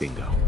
Bingo.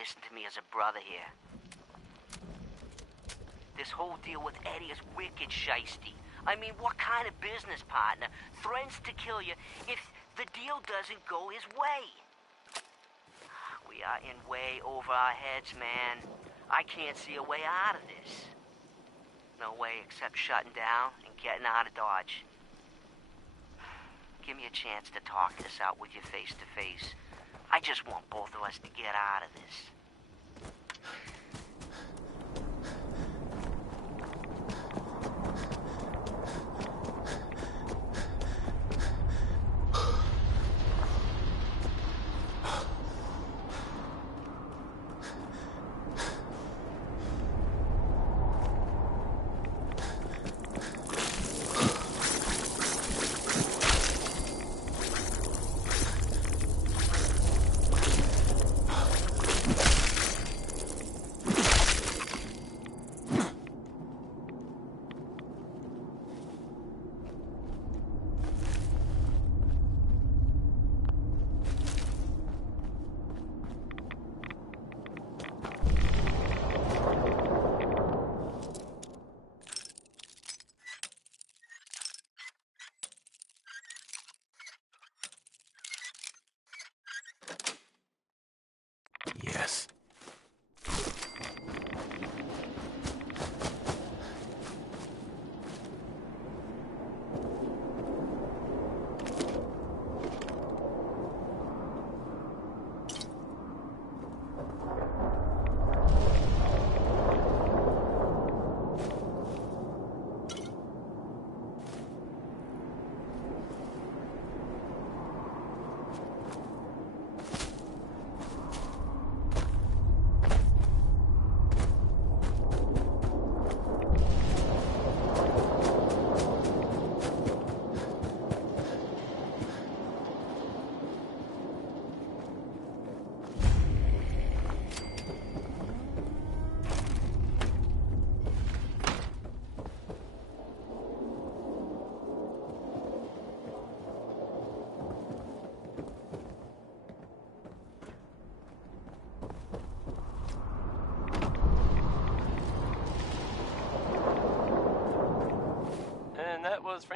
Listen to me as a brother here. This whole deal with Eddie is wicked shiesty. I mean, what kind of business partner threatens to kill you if the deal doesn't go his way? We are in way over our heads, man. I can't see a way out of this. No way except shutting down and getting out of Dodge. Give me a chance to talk this out with you face to face. I just want both of us to get out of this.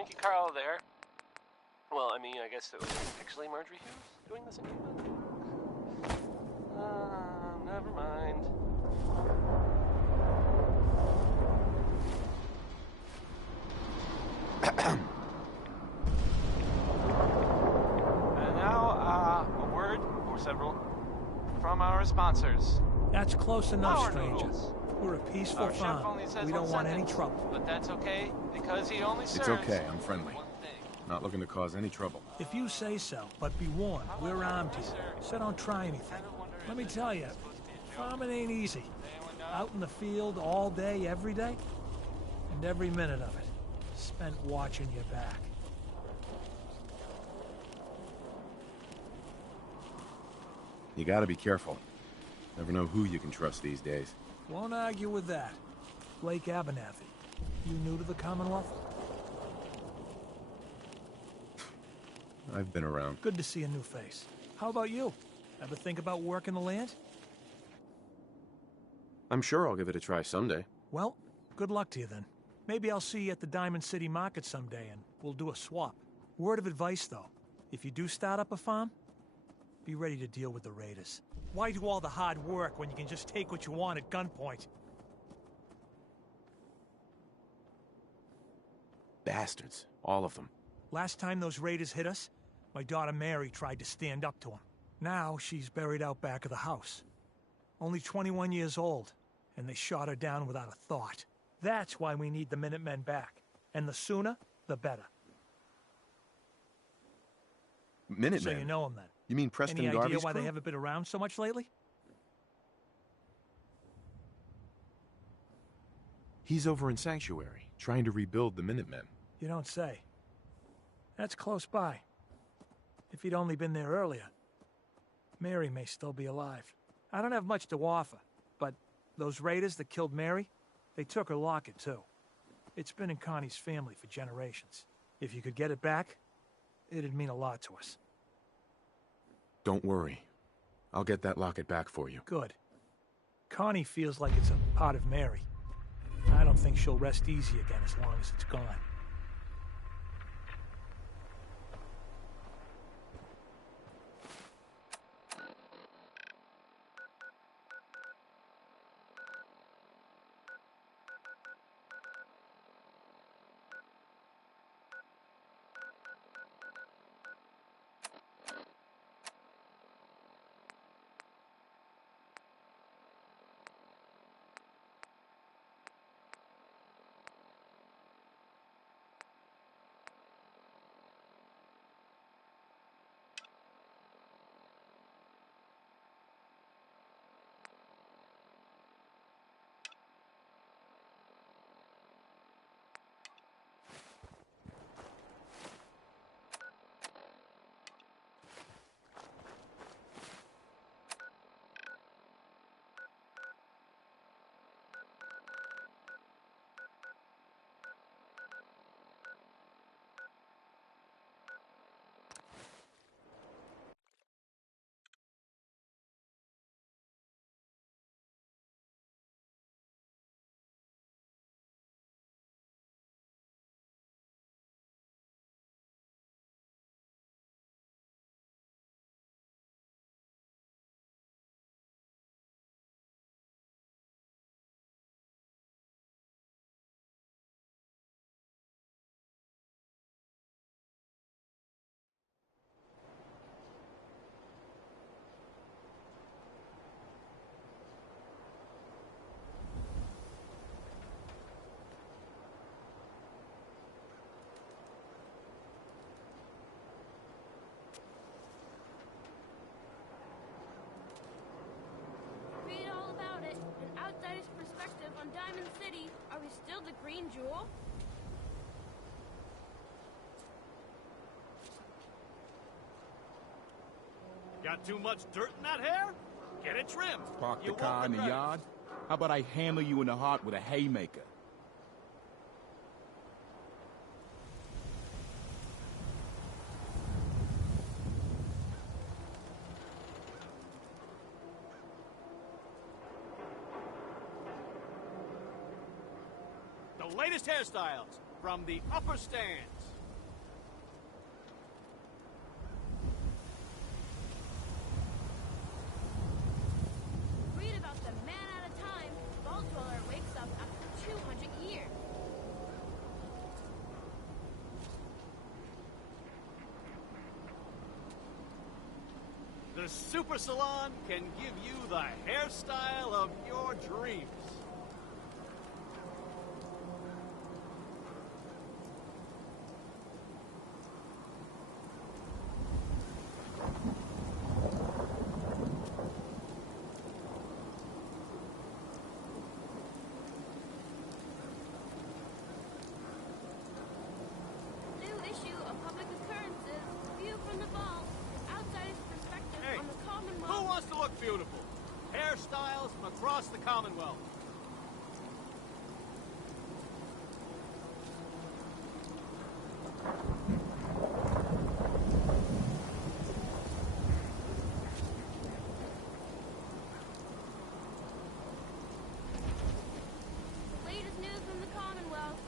Frankie Carl there. Well, I mean, I guess it was actually Marjorie Hughes doing this in Cuba. Never mind. And now, a word or several from our sponsors. That's close enough, Power stranger. noodles. We're a peaceful Our chef farm. only says We don't one want any sentence, trouble. but that's okay because he only serves. It's okay, I'm friendly. one thing. Not looking to cause any trouble. If you say so, but be warned, we're armed here, so don't try anything. Let me tell you, farming ain't easy. Out in the field all day, every day, and every minute of it spent watching your back. You gotta be careful. Never know who you can trust these days. Won't argue with that. Blake Abernathy, you new to the Commonwealth? I've been around. Good to see a new face. How about you? Ever think about working the land? I'm sure I'll give it a try someday. Well, good luck to you then. Maybe I'll see you at the Diamond City Market someday and we'll do a swap. Word of advice, though. If you do start up a farm, be ready to deal with the raiders. Why do all the hard work when you can just take what you want at gunpoint? Bastards. All of them. Last time those raiders hit us, my daughter Mary tried to stand up to them. Now she's buried out back of the house. Only 21 years old, and they shot her down without a thought. That's why we need the Minutemen back. And the sooner, the better. Minutemen? So you know them then. You mean Preston Any idea Garvey's why crew? they haven't been around so much lately? He's over in Sanctuary, trying to rebuild the Minutemen. You don't say. That's close by. If he'd only been there earlier, Mary may still be alive. I don't have much to offer, but those raiders that killed Mary, they took her locket too. It's been in Connie's family for generations. If you could get it back, it'd mean a lot to us. Don't worry. I'll get that locket back for you. Good. Connie feels like it's a part of Mary. I don't think she'll rest easy again as long as it's gone. Read all about it. An outsider's perspective on Diamond City. Are we still the Green Jewel? Got too much dirt in that hair? Get it trimmed. Park the You car won't in the regret it. yard? How about I hammer you in the heart with a haymaker? The latest hairstyles from the upper stands. The Super Salon can give you the hairstyle of your dreams. New issue of Public Occurrences. View from the vault. Outsider's perspective Hey, on the who Commonwealth. wants to look beautiful? Hairstyles from across the Commonwealth. Latest news from the Commonwealth.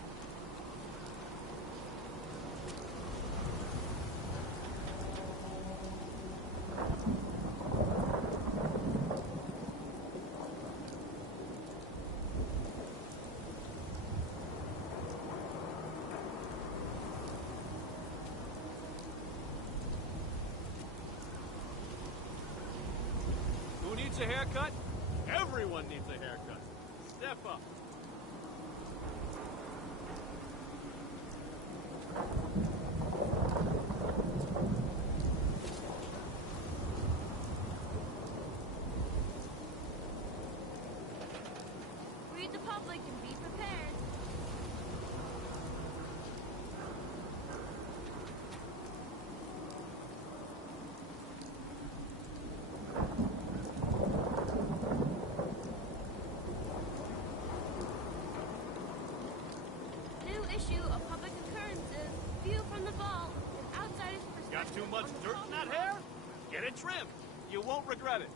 Who needs a haircut? Everyone needs a haircut. Step up. Read the public and be prepared. New issue of Public Occurrences. View from the vault. An outsider's perspective. Got too much on the dirt in that Commonwealth. hair? Get it trimmed. You won't regret it.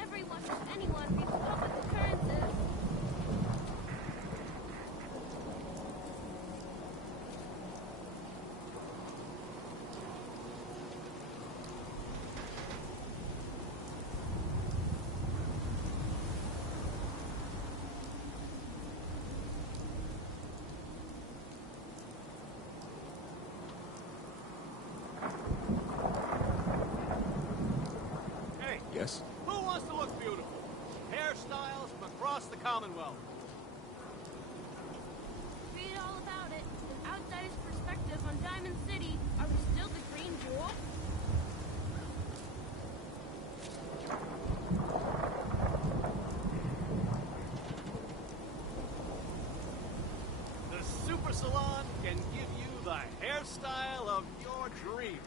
Everyone, anyone, read the Public Occurrences. Hey, Yes? who wants to look beautiful? Hairstyles from across the Commonwealth. Read all about it. An outsider's perspective on Diamond City. Are we still the Green Jewel? The Super Salon can give you the hairstyle of your dreams.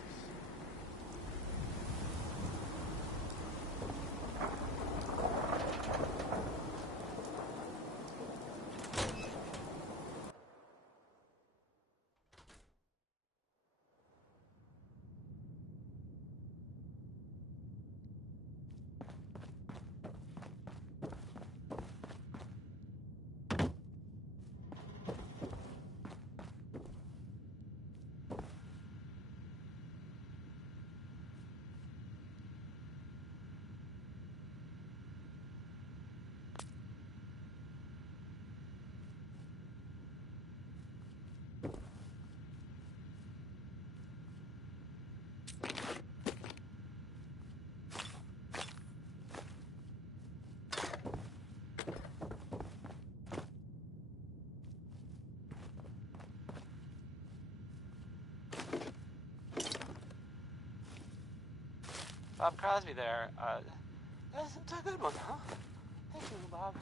Bob Crosby there. That's a good one, huh? Thank you, Bob.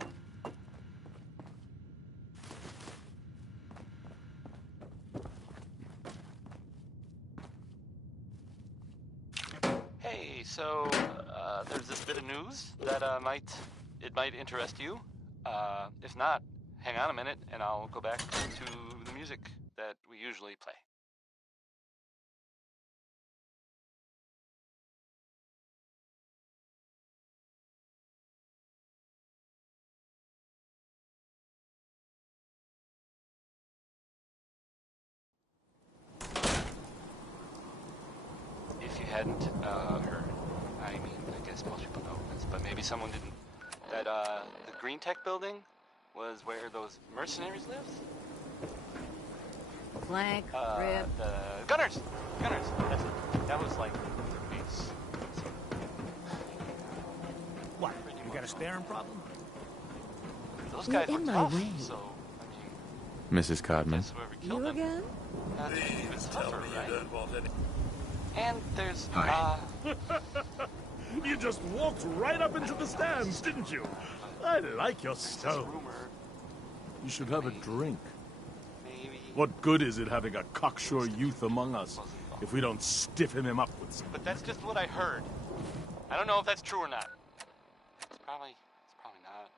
Hey, so there's this bit of news that might interest you. If not, hang on a minute, and I'll go back to the music that we usually play. hadn't heard. I mean, I guess most people know this, but maybe someone didn't. That the Green Tech building was where those mercenaries lived? Flank, rib. The Gunners! Gunners! That's it. That was like their base. What? You got a staring problem? Those guys were in my tough, way. so, I mean, Mrs. Codman. guess whoever killed You them again? had to be even tougher, right? And there's, Hi. You just walked right up into the stands, didn't you? I like your this style. rumor, You should have a drink. maybe... What good is it having a cocksure youth among us if we don't stiffen him up with some... But that's just what I heard. I don't know if that's true or not. It's probably not.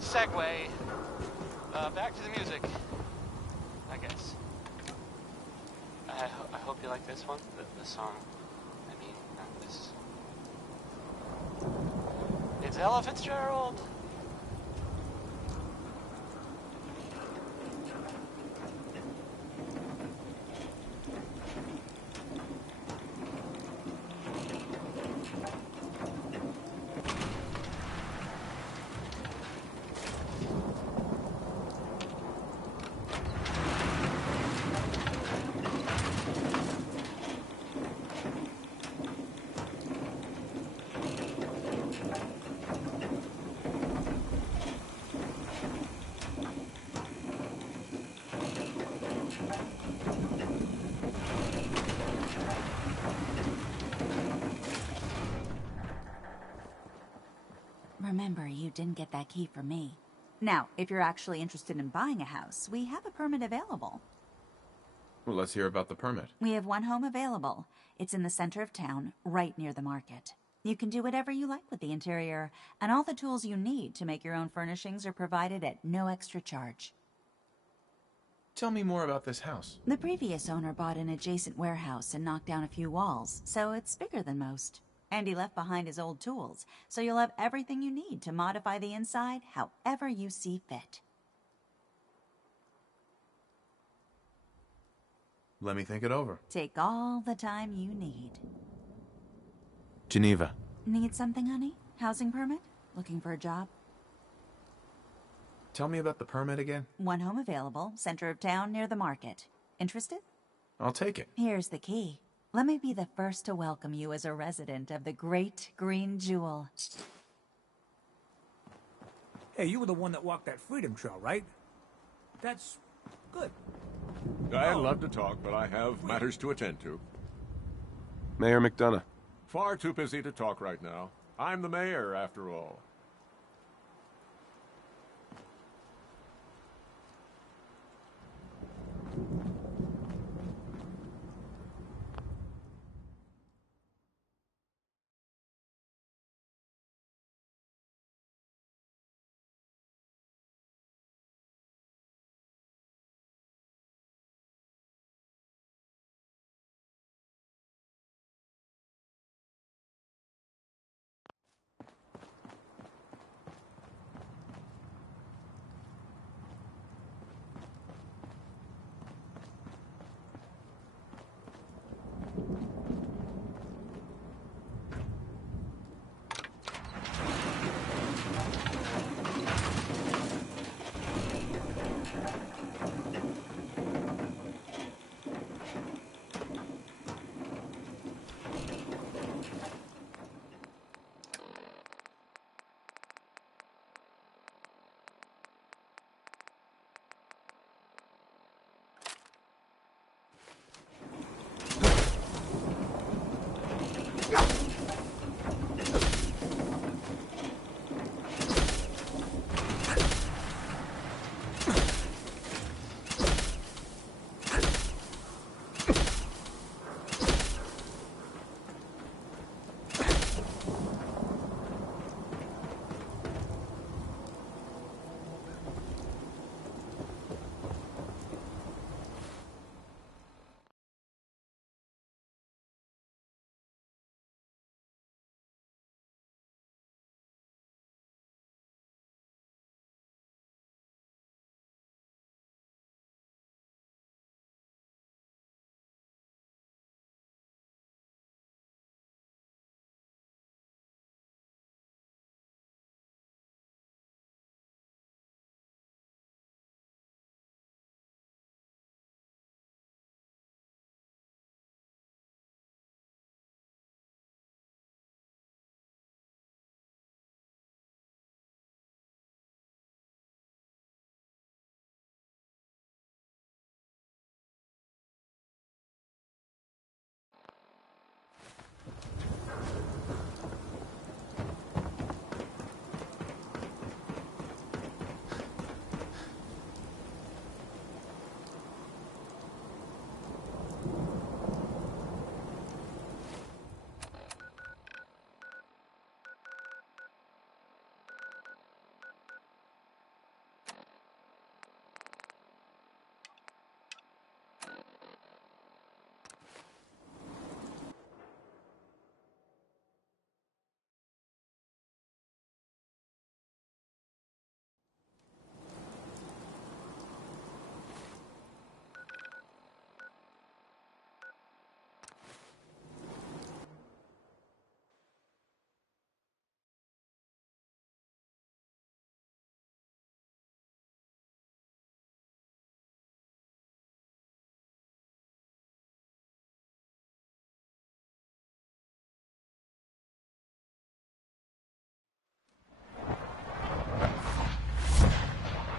Segue. Back to the music, I guess. I hope you like this one, the song. I mean, not this. It's Ella Fitzgerald. Remember, you didn't get that key from me. Now, if you're actually interested in buying a house, we have a permit available. Well, let's hear about the permit. We have one home available. It's in the center of town, right near the market. You can do whatever you like with the interior, and all the tools you need to make your own furnishings are provided at no extra charge. Tell me more about this house. The previous owner bought an adjacent warehouse and knocked down a few walls, so it's bigger than most. And he left behind his old tools, so you'll have everything you need to modify the inside however you see fit. Let me think it over. Take all the time you need. Geneva. Need something, honey? Housing permit? Looking for a job? Tell me about the permit again. One home available, center of town near the market. Interested? I'll take it. Here's the key. Let me be the first to welcome you as a resident of the Great Green Jewel. Hey, you were the one that walked that freedom trail, right? That's good. I'd love to talk, but I have matters to attend to. Mayor McDonough. Far too busy to talk right now. I'm the mayor, after all.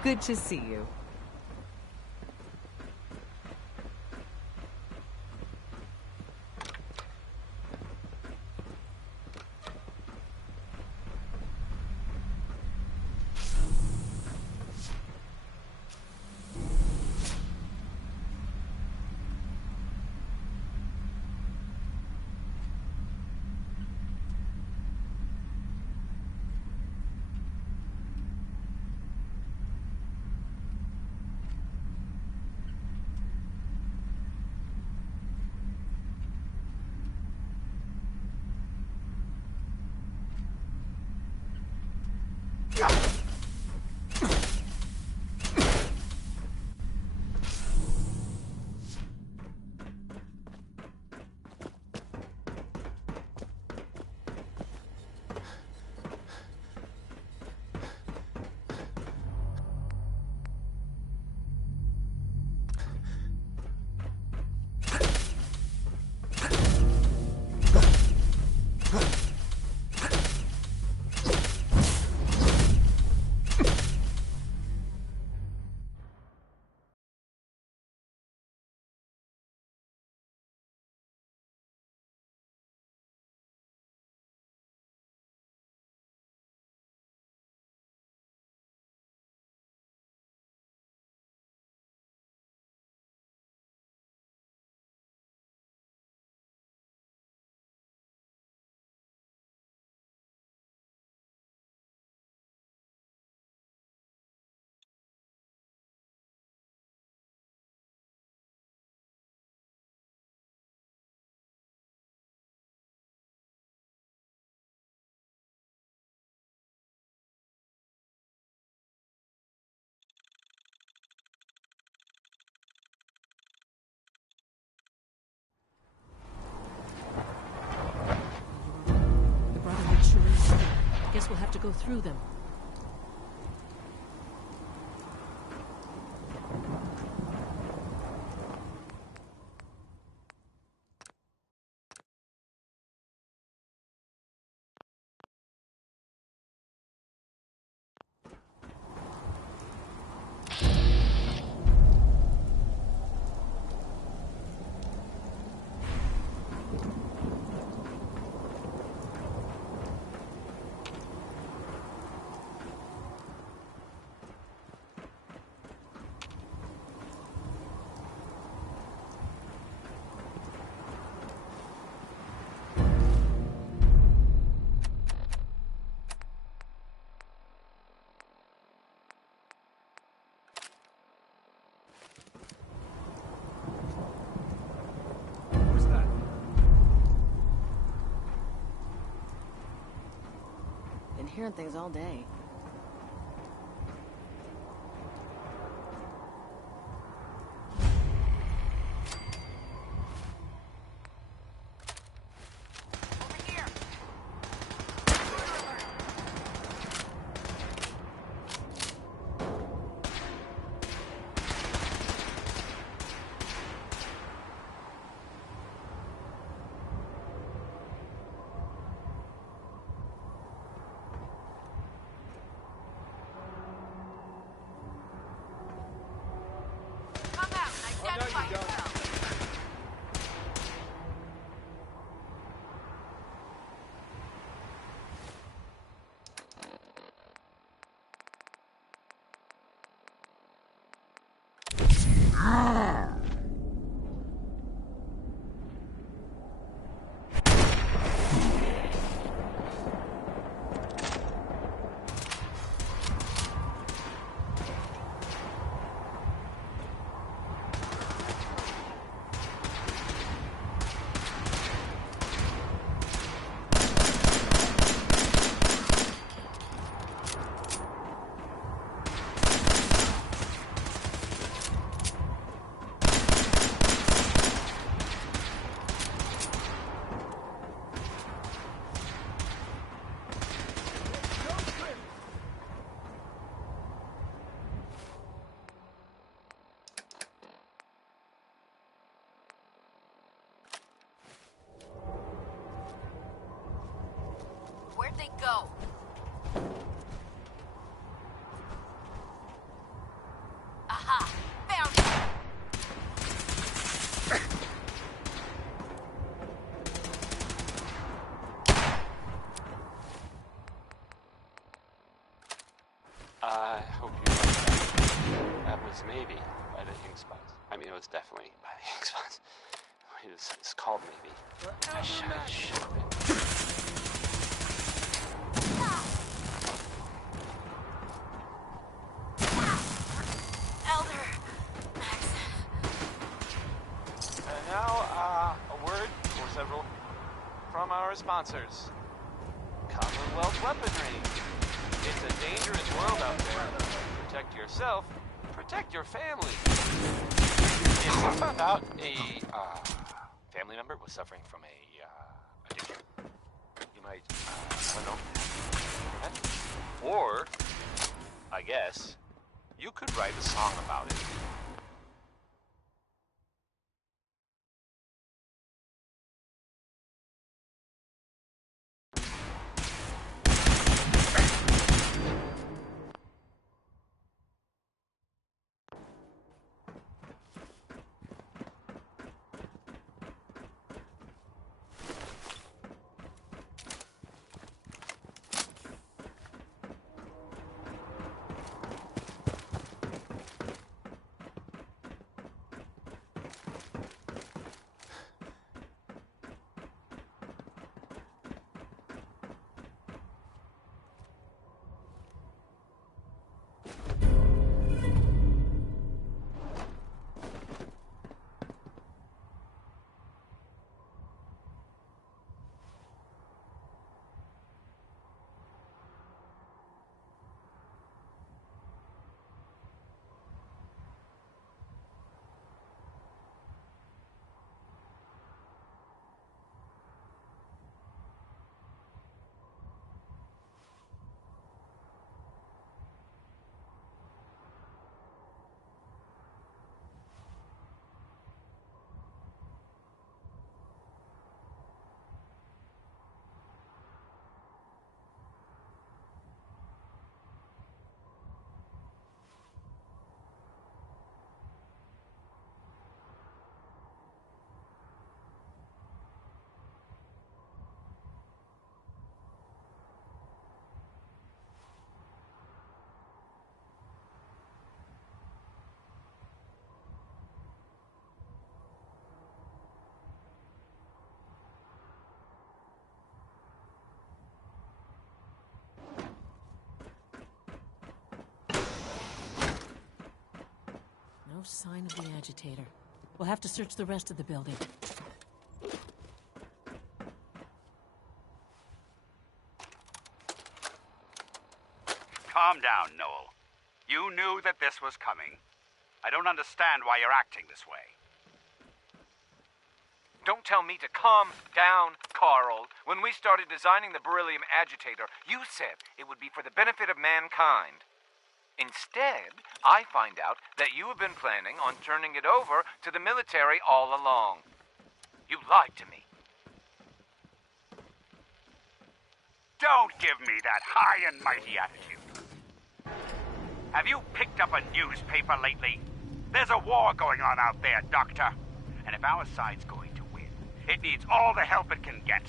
Good to see you. The Brotherhood sure is. Guess we'll have to go through them. Who's that? Been hearing things all day. Where'd they go? Maybe by the ink spots. I mean, it was definitely by the ink spots. It's called maybe. I should have been. Elder. And now, a word or several from our sponsors. Commonwealth Weaponry. It's a dangerous world out there. Protect yourself, protect your family. If you found out a family member was suffering from a addiction, you might, I don't know, or, I guess, you could write a song about it. No sign of the agitator. We'll have to search the rest of the building. Calm down, Noel. You knew that this was coming. I don't understand why you're acting this way. Don't tell me to calm down, Carl. When we started designing the beryllium agitator, you said it would be for the benefit of mankind. Instead, I find out that you have been planning on turning it over to the military all along. You lied to me. Don't give me that high and mighty attitude. Have you picked up a newspaper lately? There's a war going on out there, Doctor. And if our side's going to win, it needs all the help it can get.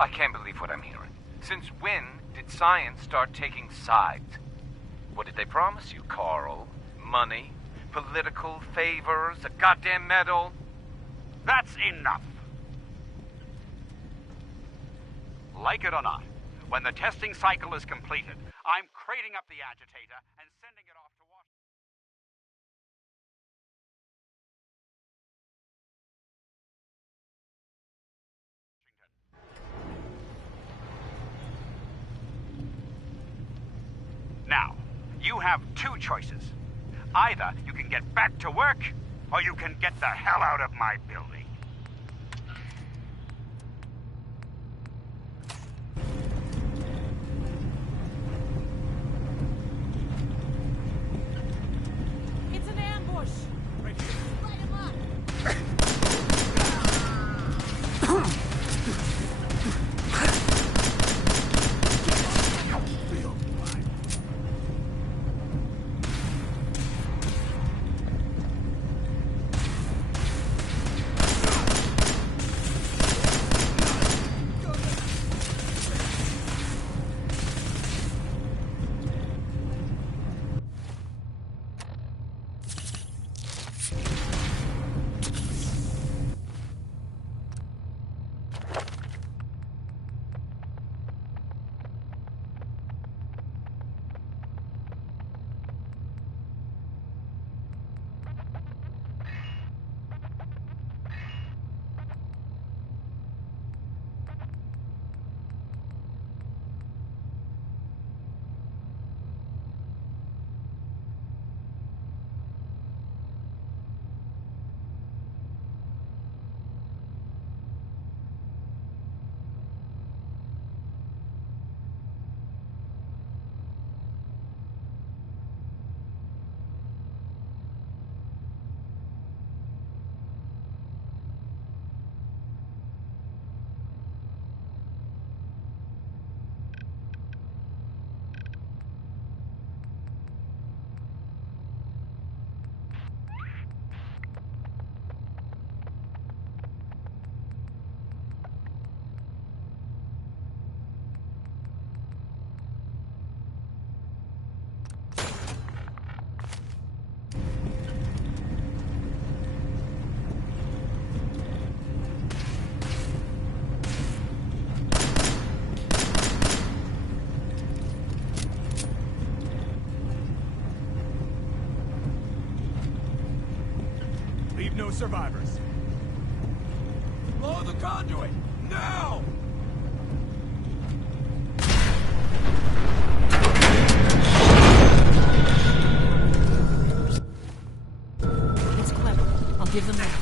I can't believe what I'm hearing. Since when did science start taking sides? What did they promise you, Carl? Money? Political favors? A goddamn medal? That's enough. Like it or not, when the testing cycle is completed, I'm crating up the agitator and sending it off to Washington. Now, you have two choices. Either you can get back to work, or you can get the hell out of my building. It's an ambush! Right here. Light him up. survivors! Blow the conduit! Now! It's clever. I'll give them that.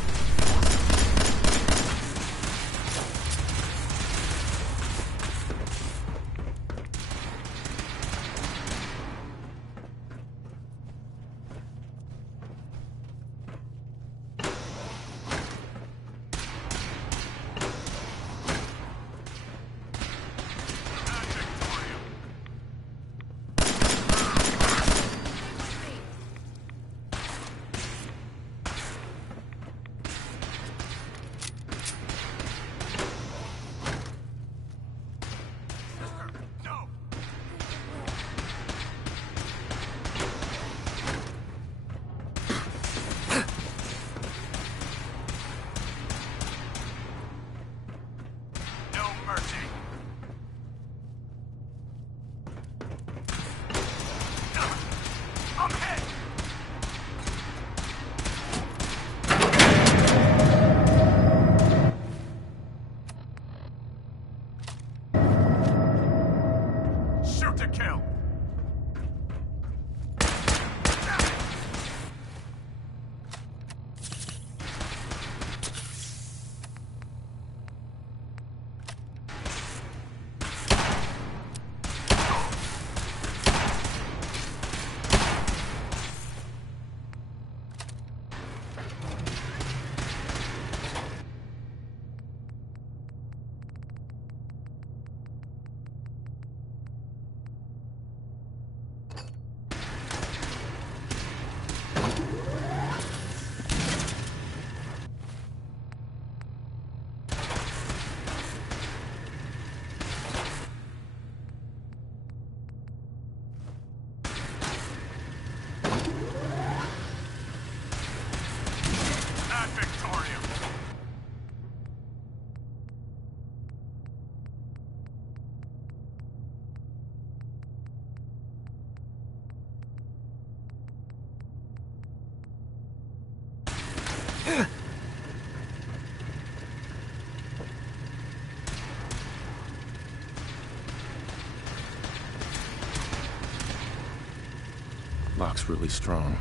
Lock's really strong.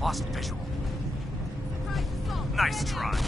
Lost visual. Nice try.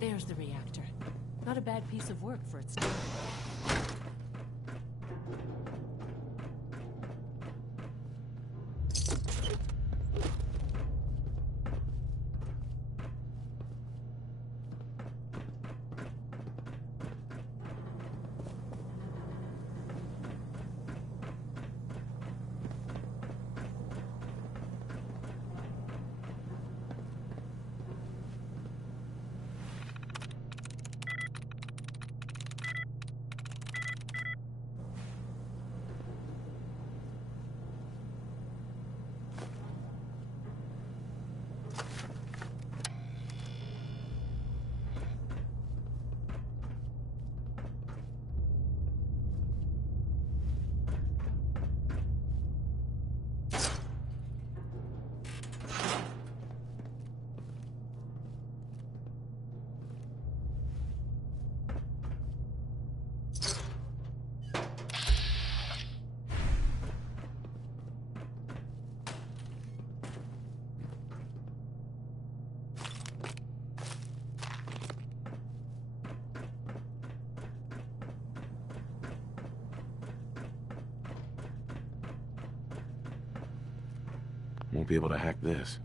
There's the reactor. Not a bad piece of work for its time. Won't be able to hack this.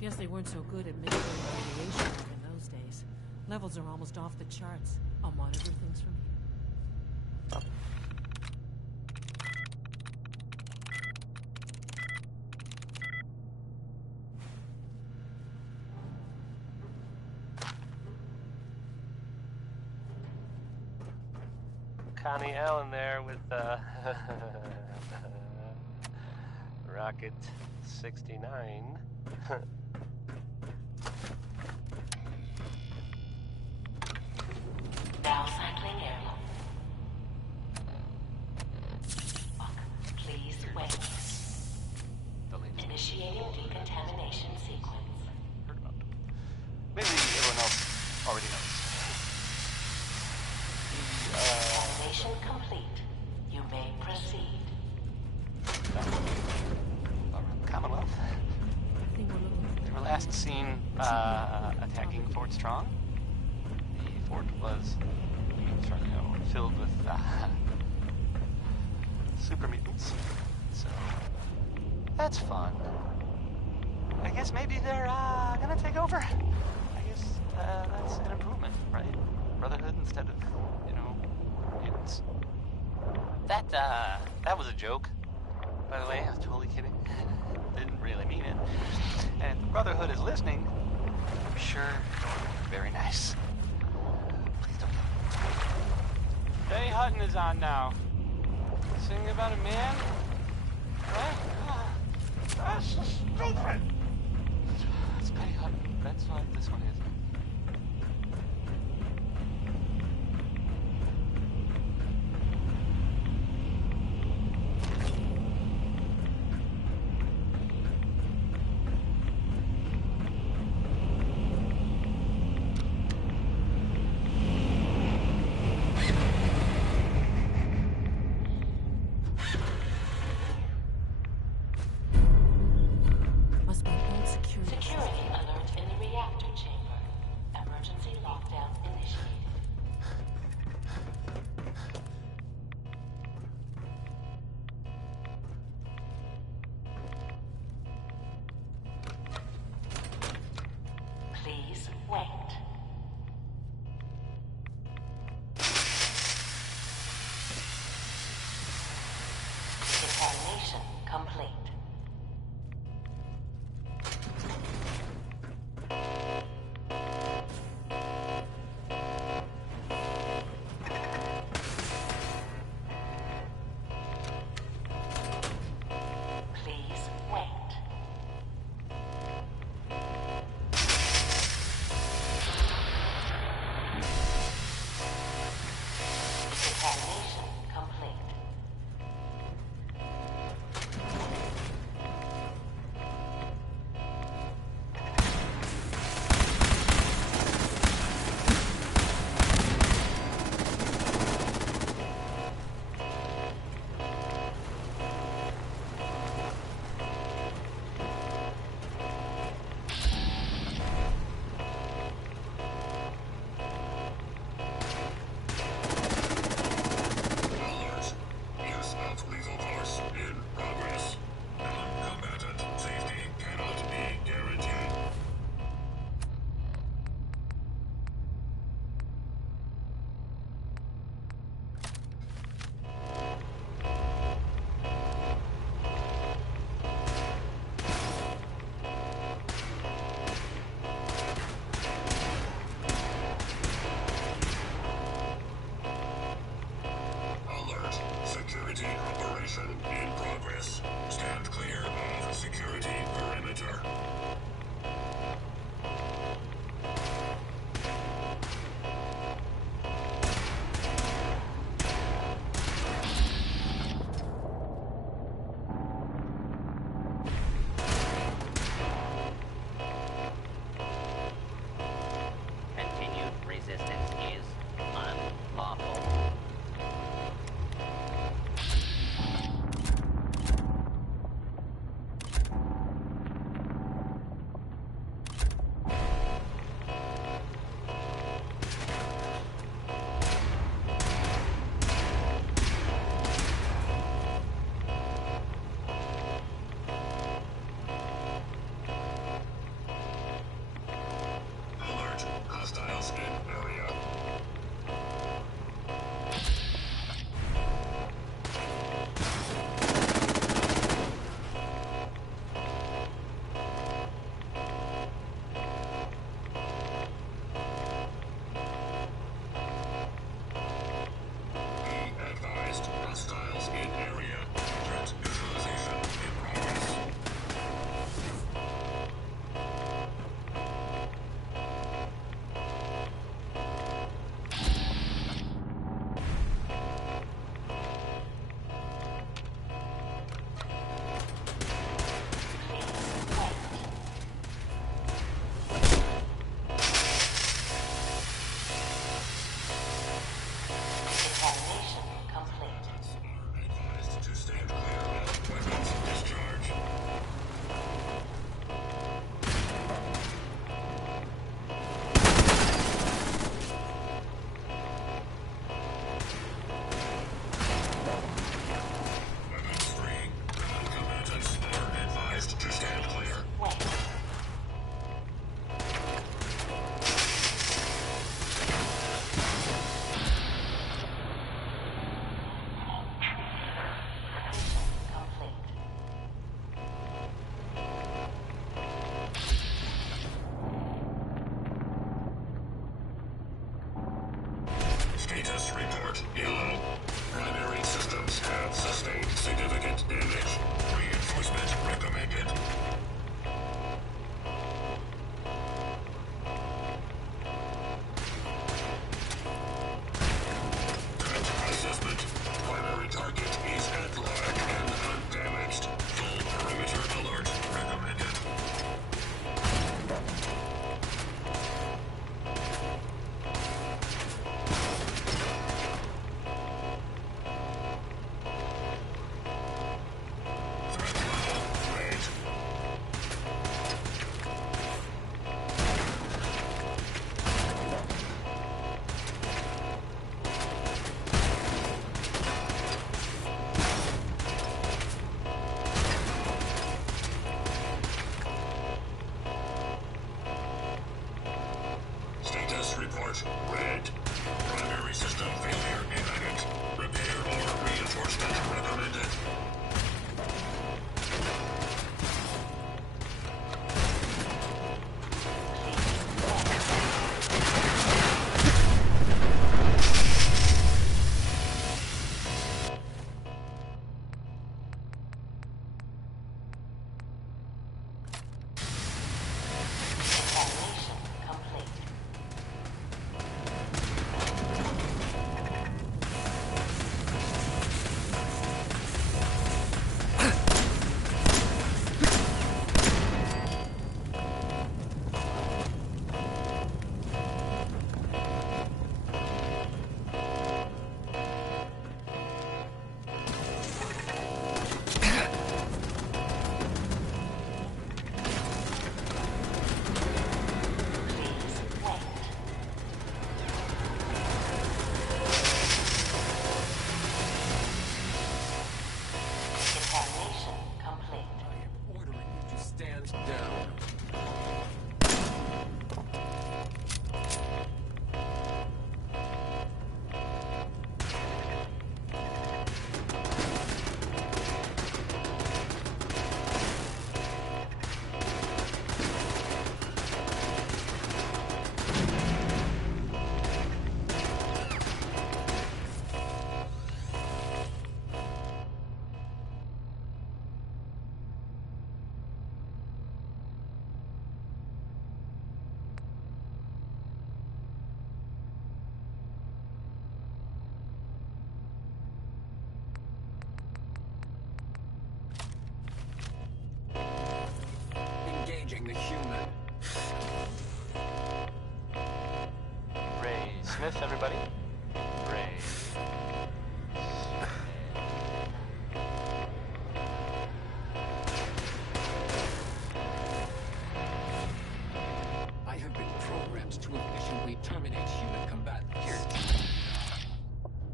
Guess they weren't so good at mitigating radiation back in those days. Levels are almost off the charts. I'll monitor things from here. Connie Allen there with Rocket 69. Now cycling airlock. Please wait. Initiating decontamination sequence. Heard about them. Maybe everyone else already knows. Decontamination complete. You may proceed. Commonwealth. They were last seen attacking Fort Strong. The fort was filled with super mutants. So that's fun. I guess maybe they're gonna take over. I guess that's an improvement, right? Brotherhood instead of, mutants. That was a joke. By the way, I was totally kidding. Didn't really mean it. And if the Brotherhood is listening, I'm sure very nice. Please don't kill me. Betty Hutton is on now. Singing about a man? What? That's stupid! It's Betty Hutton. That's what this one is. Security alert in the reactor chamber. Emergency lockdown initiated. Please wait. Status report yellow. Primary systems have sustained significant damage. Reinforcement recommended. Threat assessment. Primary target is at large and undamaged. Full perimeter alert recommended. Status report red. Primary system failure imminent. Repair or reinforcement recommended. Contamination complete. Ordering you to stand down. Engaging the human. Ray Smith, everybody. Ray. I have been programmed to efficiently terminate human combatants. Here's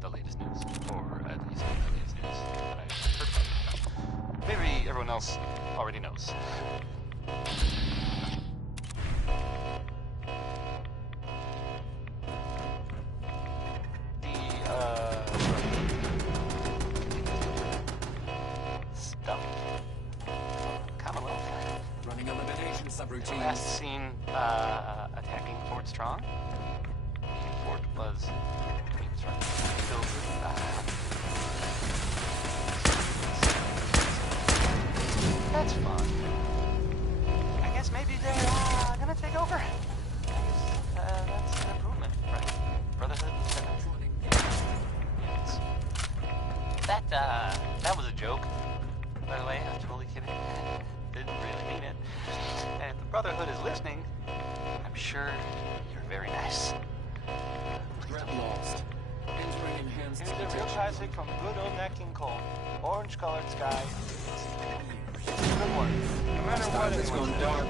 the latest news, or at least the latest news that I've heard about. Maybe everyone else already knows. Stuff. Commonwealth. Running elimination subroutines. Last seen attacking Fort Strong. Fort was filled with that's fun. I guess maybe they're gonna take over. I guess that's an improvement, right? Brotherhood. That was a joke. By the way, I'm totally kidding. Didn't really mean it. And if the Brotherhood is listening, I'm sure you're very nice. Threat lost. Entering enhanced Here's the real classic from good old Nat King Cole. Orange-colored sky. It's a good one. No matter what It's anyone gone says. dark.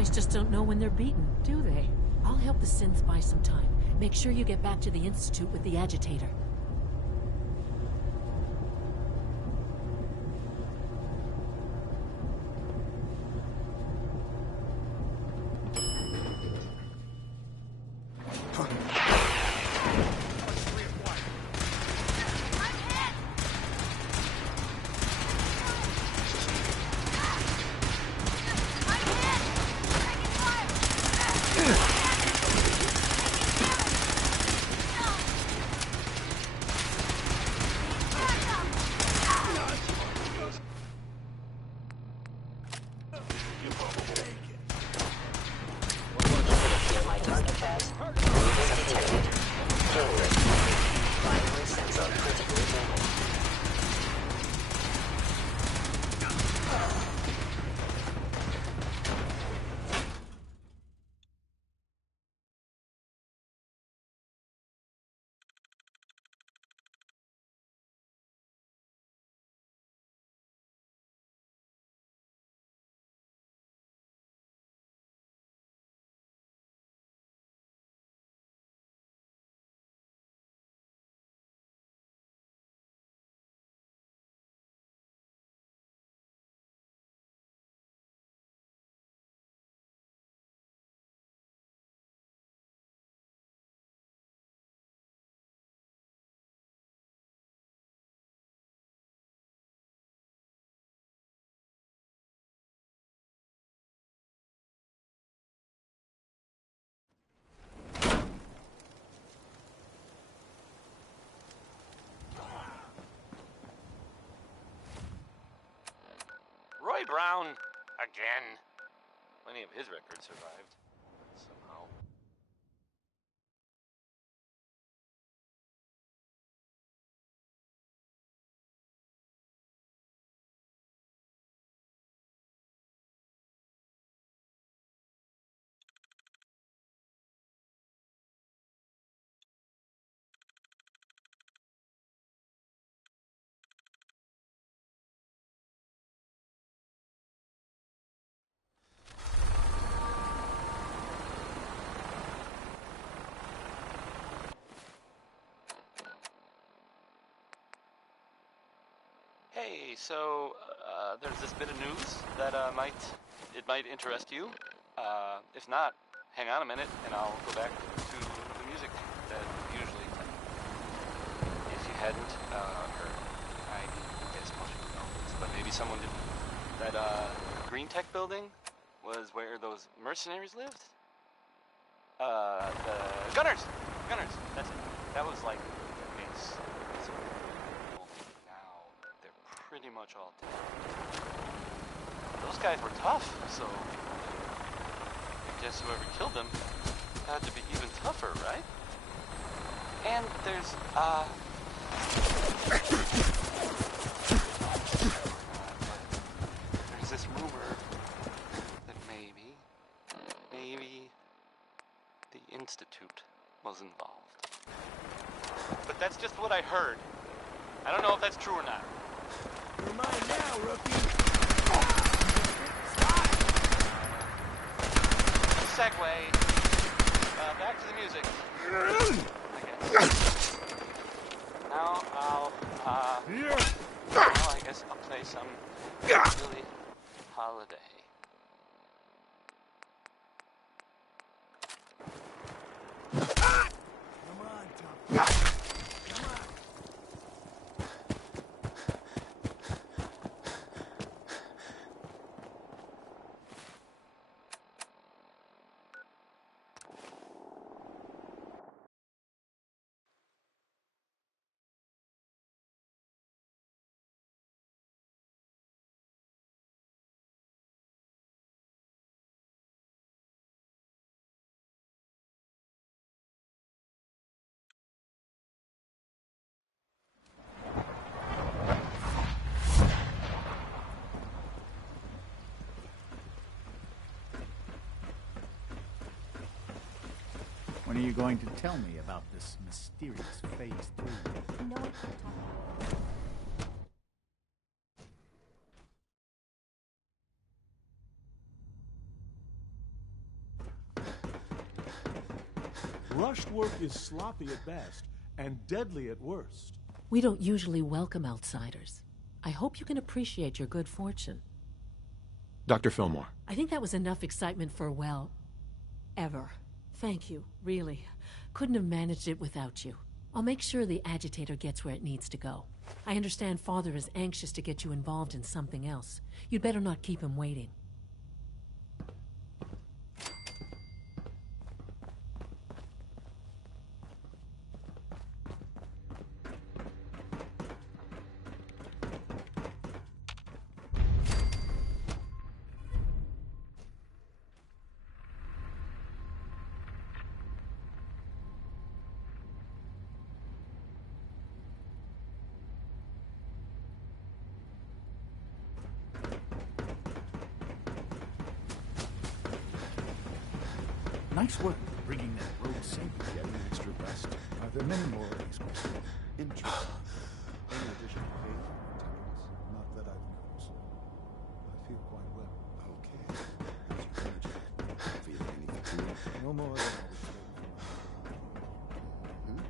guys just don't know when they're beaten, do they? I'll help the synths buy some time. Make sure you get back to the Institute with the agitator. Roy Brown, again. Plenty of his records survived, somehow. Hey, so there's this bit of news that might interest you. If not, hang on a minute, and I'll go back to the music that usually plays. If you hadn't heard, I guess most people know this, but maybe someone didn't. That Green Tech building was where those mercenaries lived. The Gunners. That's it. That was like their base. So, pretty much all dead. Those guys were tough, so I guess whoever killed them had to be even tougher, right? And there's this rumor that maybe the Institute was involved. But that's just what I heard. I don't know if that's true or not. You're mine now, rookie. Segway. Back to the music. I guess. Now I guess I'll play some Billie Holiday. Come on, tough. When are you going to tell me about this mysterious Phase 3? No, I can't talk about it. Rushed work is sloppy at best and deadly at worst. We don't usually welcome outsiders. I hope you can appreciate your good fortune. Dr. Fillmore. I think that was enough excitement for, well, ever. Thank you, really. Couldn't have managed it without you. I'll make sure the agitator gets where it needs to go. I understand Father is anxious to get you involved in something else. You'd better not keep him waiting. Nice work bringing that road safe. Getting extra rest. Are there many more of these questions? Interesting. Any additional pain for attendance? Not that I've noticed. I feel quite well. Okay. How's your energy? Feeling any fatigue? No more than I was feeling for my...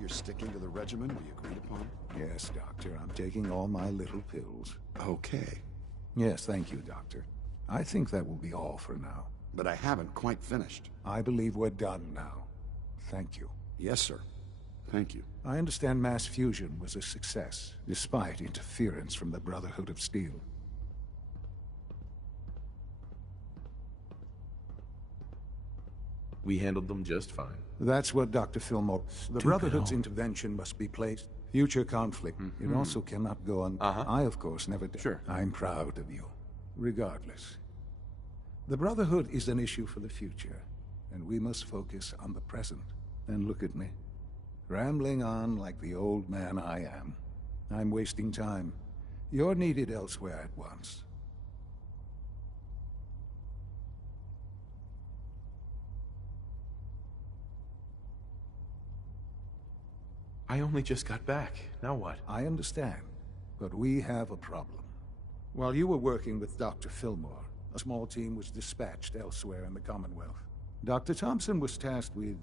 You're sticking to the regimen we agreed upon? Yes, Doctor. I'm taking all my little pills. Okay. Yes, thank you, Doctor. I think that will be all for now. But I haven't quite finished. I believe we're done now. Thank you. Yes, sir. Thank you. I understand mass fusion was a success, despite interference from the Brotherhood of Steel. We handled them just fine. That's what Dr. Fillmore... The Brotherhood's intervention must be placed. Future conflict. It also cannot go on... I, of course, never did. Sure. I'm proud of you. Regardless. The Brotherhood is an issue for the future, and we must focus on the present. And look at me. Rambling on like the old man I am. I'm wasting time. You're needed elsewhere at once. I only just got back. Now what? I understand, but we have a problem. While you were working with Dr. Fillmore, a small team was dispatched elsewhere in the Commonwealth. Dr. Thompson was tasked with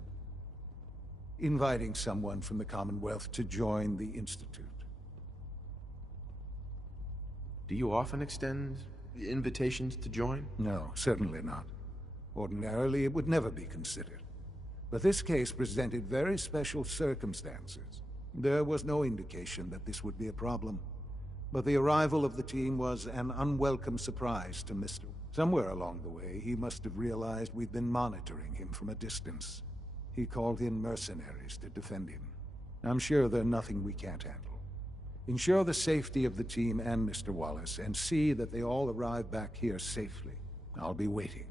inviting someone from the Commonwealth to join the Institute. Do you often extend invitations to join? No, certainly not. Ordinarily, it would never be considered. But this case presented very special circumstances. There was no indication that this would be a problem. But the arrival of the team was an unwelcome surprise to Mr. Somewhere along the way, he must have realized we'd been monitoring him from a distance. He called in mercenaries to defend him. I'm sure they're nothing we can't handle. Ensure the safety of the team and Mr. Wallace, and see that they all arrive back here safely. I'll be waiting.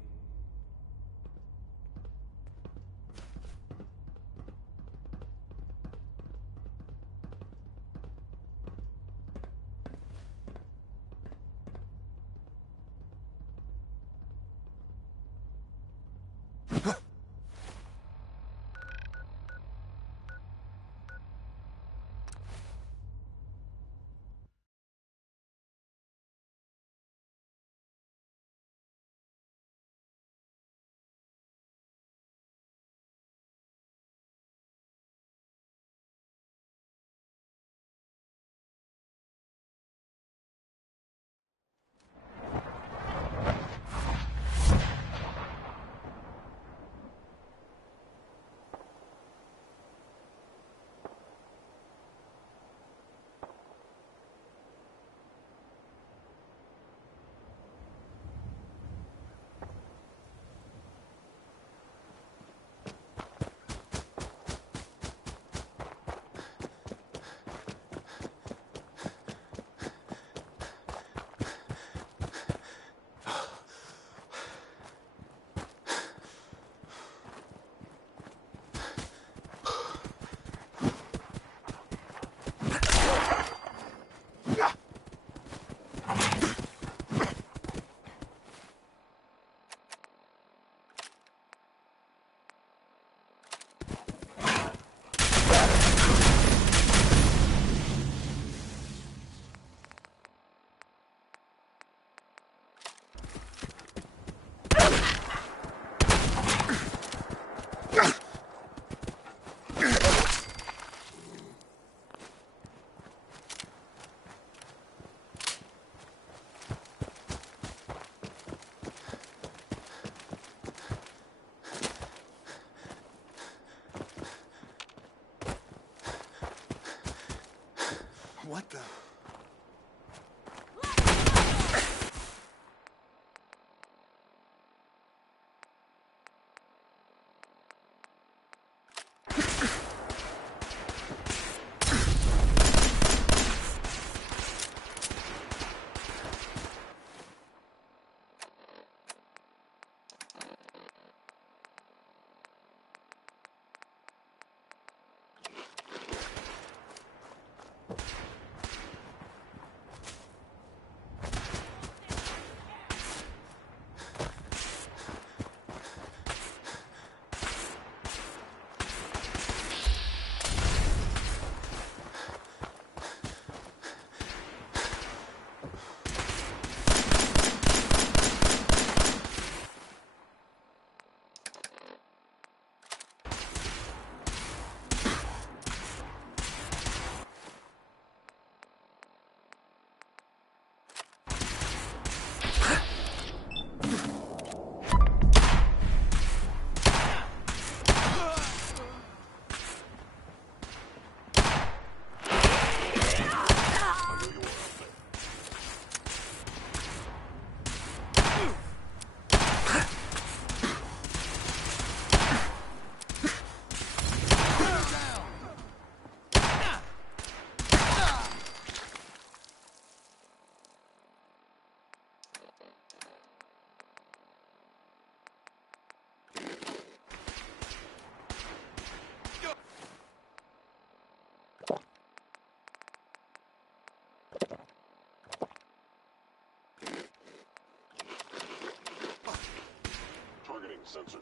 sensors.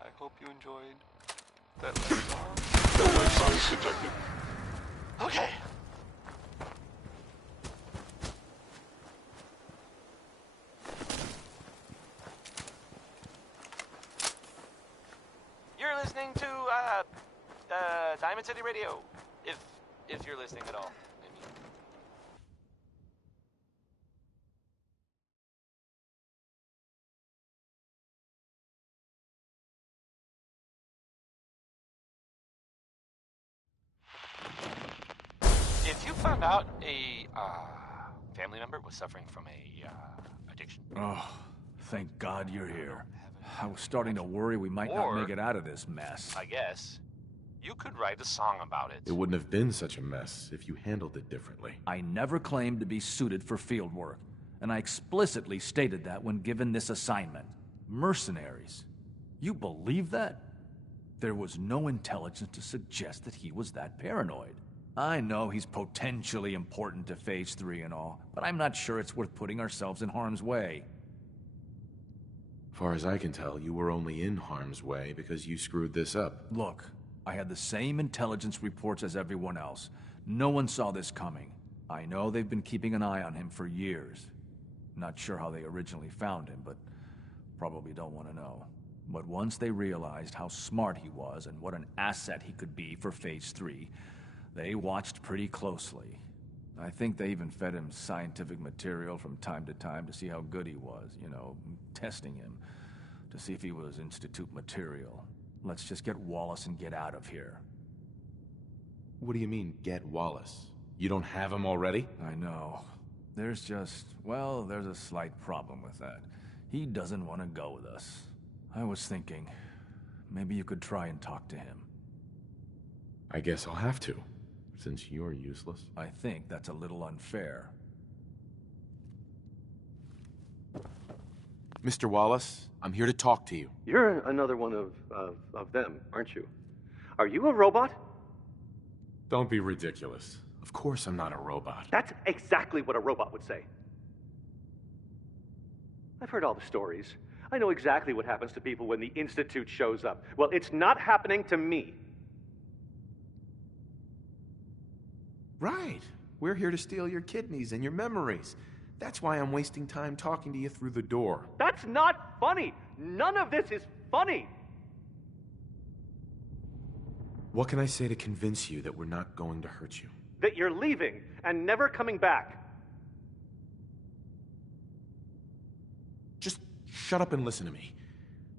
I hope you enjoyed that life song. No life signs detected. Okay. You're listening to Diamond City Radio, if you're listening at all. I mean. If you found out a family member was suffering from a addiction, Oh, thank God you're here. I was starting to worry we might not make it out of this mess. I guess you could write a song about it. It wouldn't have been such a mess if you handled it differently. I never claimed to be suited for field work, and I explicitly stated that when given this assignment. Mercenaries. You believe that? There was no intelligence to suggest that he was that paranoid. I know he's potentially important to Phase 3 and all, but I'm not sure it's worth putting ourselves in harm's way. Far as I can tell, you were only in harm's way because you screwed this up. Look, I had the same intelligence reports as everyone else. No one saw this coming. I know they've been keeping an eye on him for years. Not sure how they originally found him, but probably don't want to know. But once they realized how smart he was and what an asset he could be for Phase 3, they watched pretty closely. I think they even fed him scientific material from time to time to see how good he was, you know, testing him, to see if he was Institute material. Let's just get Wallace and get out of here. What do you mean, get Wallace? You don't have him already? I know. There's a slight problem with that. He doesn't want to go with us. I was thinking, maybe you could try and talk to him. I guess I'll have to, since you're useless. I think that's a little unfair. Mr. Wallace, I'm here to talk to you. You're another one of them, aren't you? Are you a robot? Don't be ridiculous. Of course I'm not a robot. That's exactly what a robot would say. I've heard all the stories. I know exactly what happens to people when the Institute shows up. Well, it's not happening to me. Right. We're here to steal your kidneys and your memories. That's why I'm wasting time talking to you through the door. That's not funny. None of this is funny. What can I say to convince you that we're not going to hurt you? That you're leaving and never coming back. Just shut up and listen to me.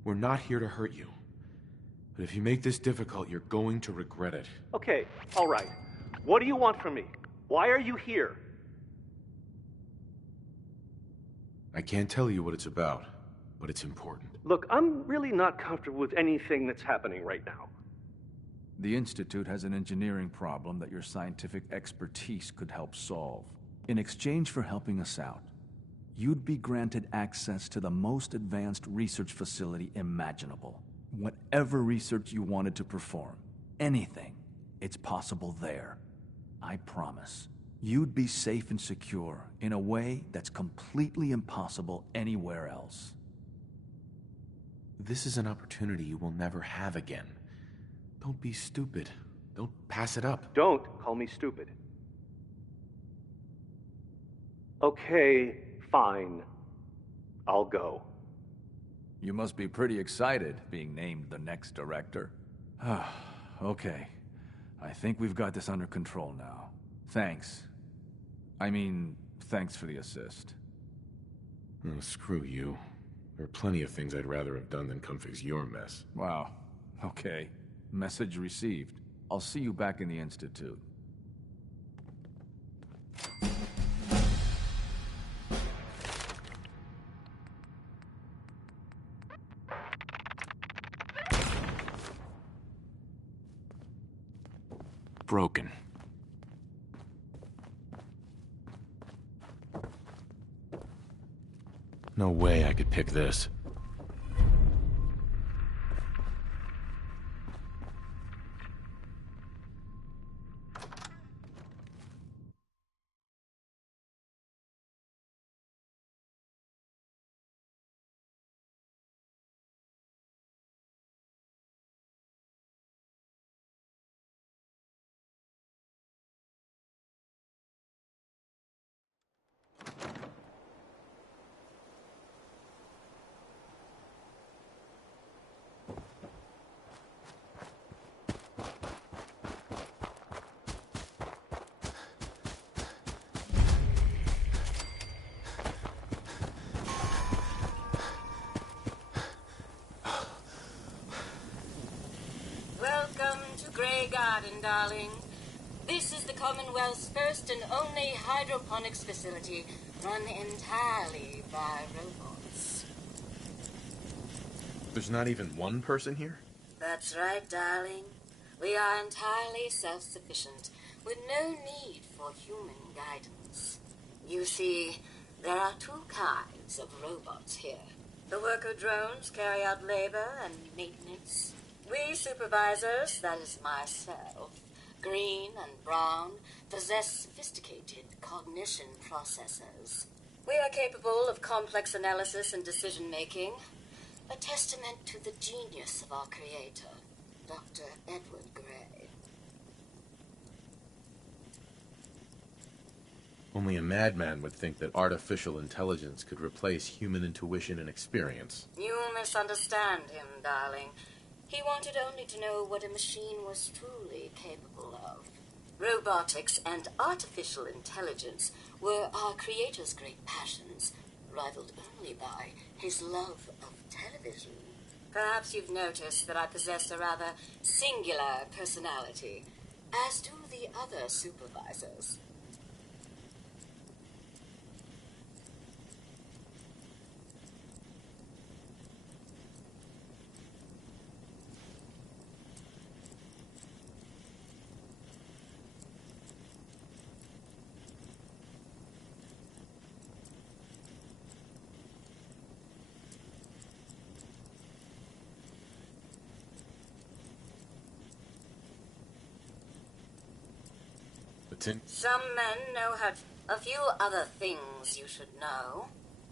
We're not here to hurt you. But if you make this difficult, you're going to regret it. Okay, all right. What do you want from me? Why are you here? I can't tell you what it's about, but it's important. Look, I'm really not comfortable with anything that's happening right now. The Institute has an engineering problem that your scientific expertise could help solve. In exchange for helping us out, you'd be granted access to the most advanced research facility imaginable. Whatever research you wanted to perform, anything, it's possible there. I promise. You'd be safe and secure in a way that's completely impossible anywhere else. This is an opportunity you will never have again. Don't be stupid. Don't pass it up. Don't call me stupid. Okay, fine. I'll go. You must be pretty excited being named the next director. Okay. I think we've got this under control now. Thanks. Thanks for the assist. Oh, screw you. There are plenty of things I'd rather have done than come fix your mess. Wow. Okay. Message received. I'll see you back in the Institute. Broken. No way I could pick this. Welcome to Grey Garden, darling. This is the Commonwealth's first and only hydroponics facility run entirely by robots. There's not even one person here? That's right, darling. We are entirely self-sufficient, with no need for human guidance. You see, there are two kinds of robots here. The worker drones carry out labor and maintenance. We supervisors, that is myself, green and brown, possess sophisticated cognition processors. We are capable of complex analysis and decision-making, a testament to the genius of our creator, Dr. Edward Gray. Only a madman would think that artificial intelligence could replace human intuition and experience. You misunderstand him, darling. He wanted only to know what a machine was truly capable of. Robotics and artificial intelligence were our creator's great passions, rivaled only by his love of television. Perhaps you've noticed that I possess a rather singular personality, as do the other supervisors. Some men know how to... A few other things you should know.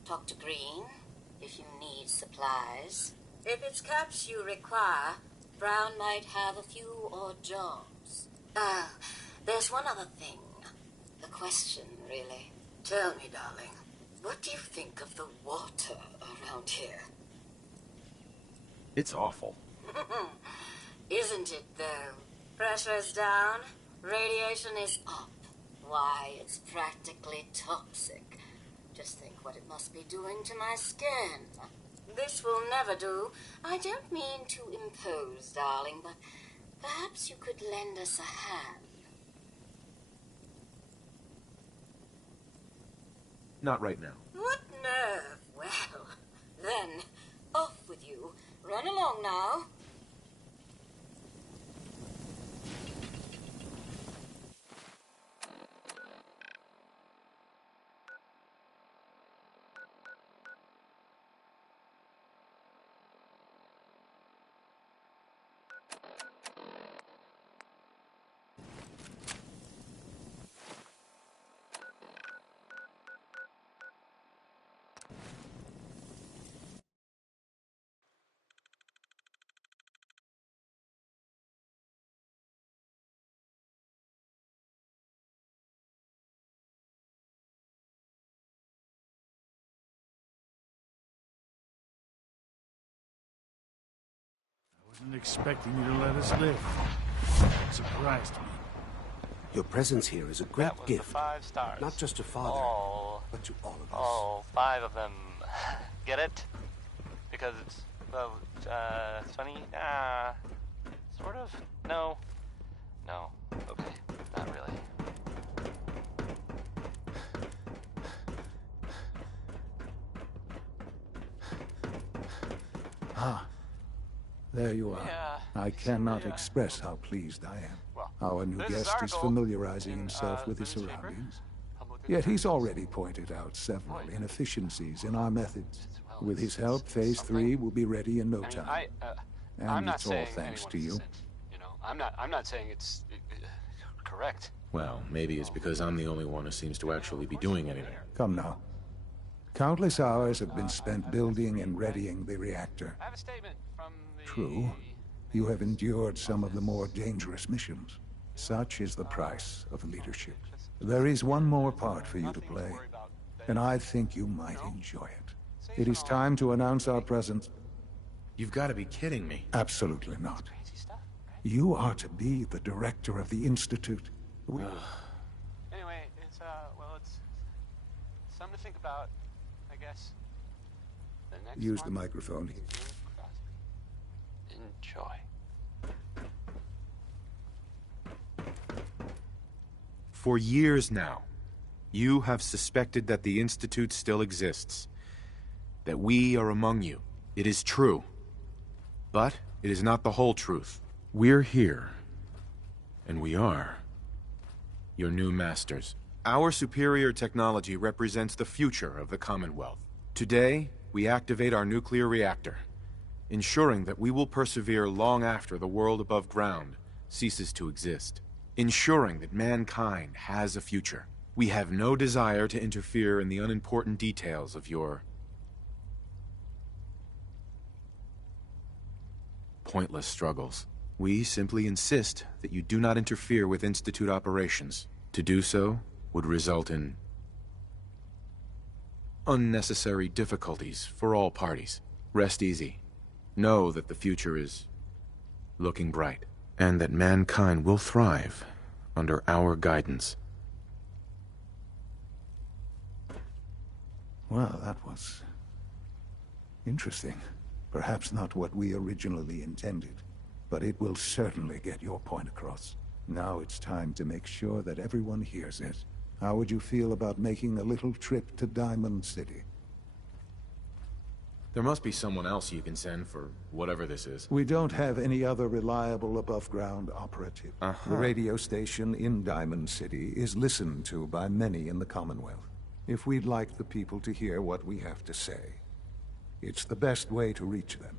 Talk to Green if you need supplies. If it's caps you require, Brown might have a few odd jobs. There's one other thing. A question, really. Tell me, darling, what do you think of the water around here? It's awful. Isn't it, though? Pressure's down. Radiation is up. Why, it's practically toxic. Just think what it must be doing to my skin. This will never do. I don't mean to impose, darling, but perhaps you could lend us a hand. Not right now. What nerve? Well, then, off with you. Run along now. Wasn't expecting you to let us live. It surprised me. Your presence here is a great That was gift. the 5 stars. Not just to Father, but to all of us. All 5 of them. Get it? Because it's, well, it's funny? Sort of? No. No. Okay. Not really. Ah. There you are. Yeah, I cannot express how pleased I am. Well, Our new there's this guest is article familiarizing in, himself with the his newspaper, surroundings. Public Yet he's already pointed out several inefficiencies in our methods. With his help, Phase 3 will be ready in no time. I'm And not it's all saying thanks to anyone is you. a saint, you know. I'm not saying it's correct. Well, maybe it's because I'm the only one who seems to actually be doing anything. Come now. Countless hours have been spent building and readying the reactor. I have a statement from the... True, you have endured some of the more dangerous missions. Such is the price of leadership. There is one more part for you to play, and I think you might enjoy it. It is time to announce our presence. You've got to be kidding me. Absolutely not. You are to be the director of the Institute. Anyway, it's something to think about, I guess. The next Use one the microphone. Enjoy. For years now, you have suspected that the Institute still exists. That we are among you. It is true. But it is not the whole truth. We're here. And we are your new masters. Our superior technology represents the future of the Commonwealth. Today, we activate our nuclear reactor, ensuring that we will persevere long after the world above ground ceases to exist. Ensuring that mankind has a future. We have no desire to interfere in the unimportant details of your pointless struggles. We simply insist that you do not interfere with Institute operations. To do so would result in unnecessary difficulties for all parties. Rest easy. Know that the future is looking bright, and that mankind will thrive under our guidance. Well, that was interesting. Perhaps not what we originally intended, but it will certainly get your point across. Now it's time to make sure that everyone hears it. How would you feel about making a little trip to Diamond City? There must be someone else you can send for whatever this is. We don't have any other reliable above-ground operative. The radio station in Diamond City is listened to by many in the Commonwealth. If we'd like the people to hear what we have to say, it's the best way to reach them.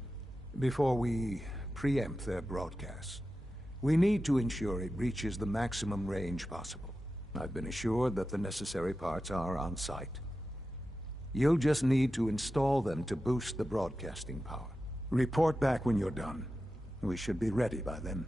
Before we preempt their broadcast, we need to ensure it reaches the maximum range possible. I've been assured that the necessary parts are on site. You'll just need to install them to boost the broadcasting power. Report back when you're done. We should be ready by then.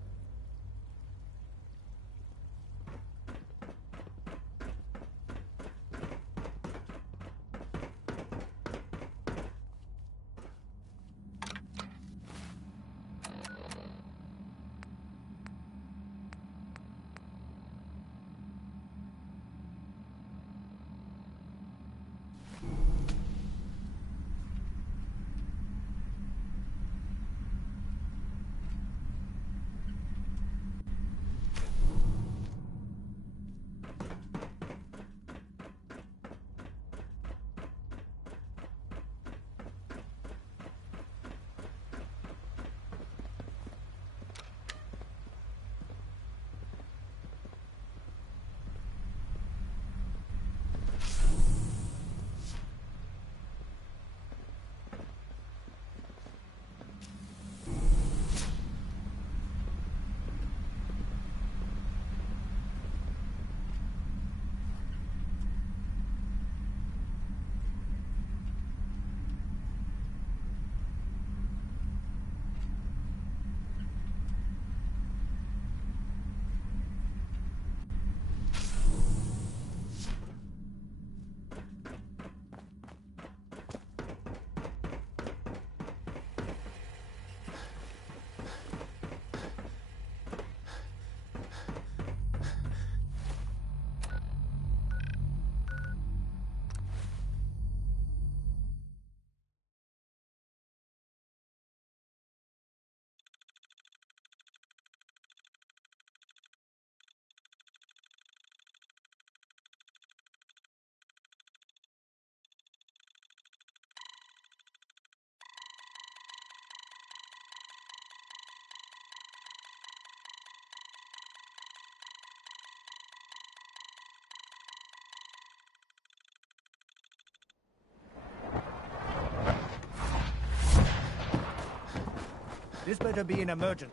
This better be an emergent.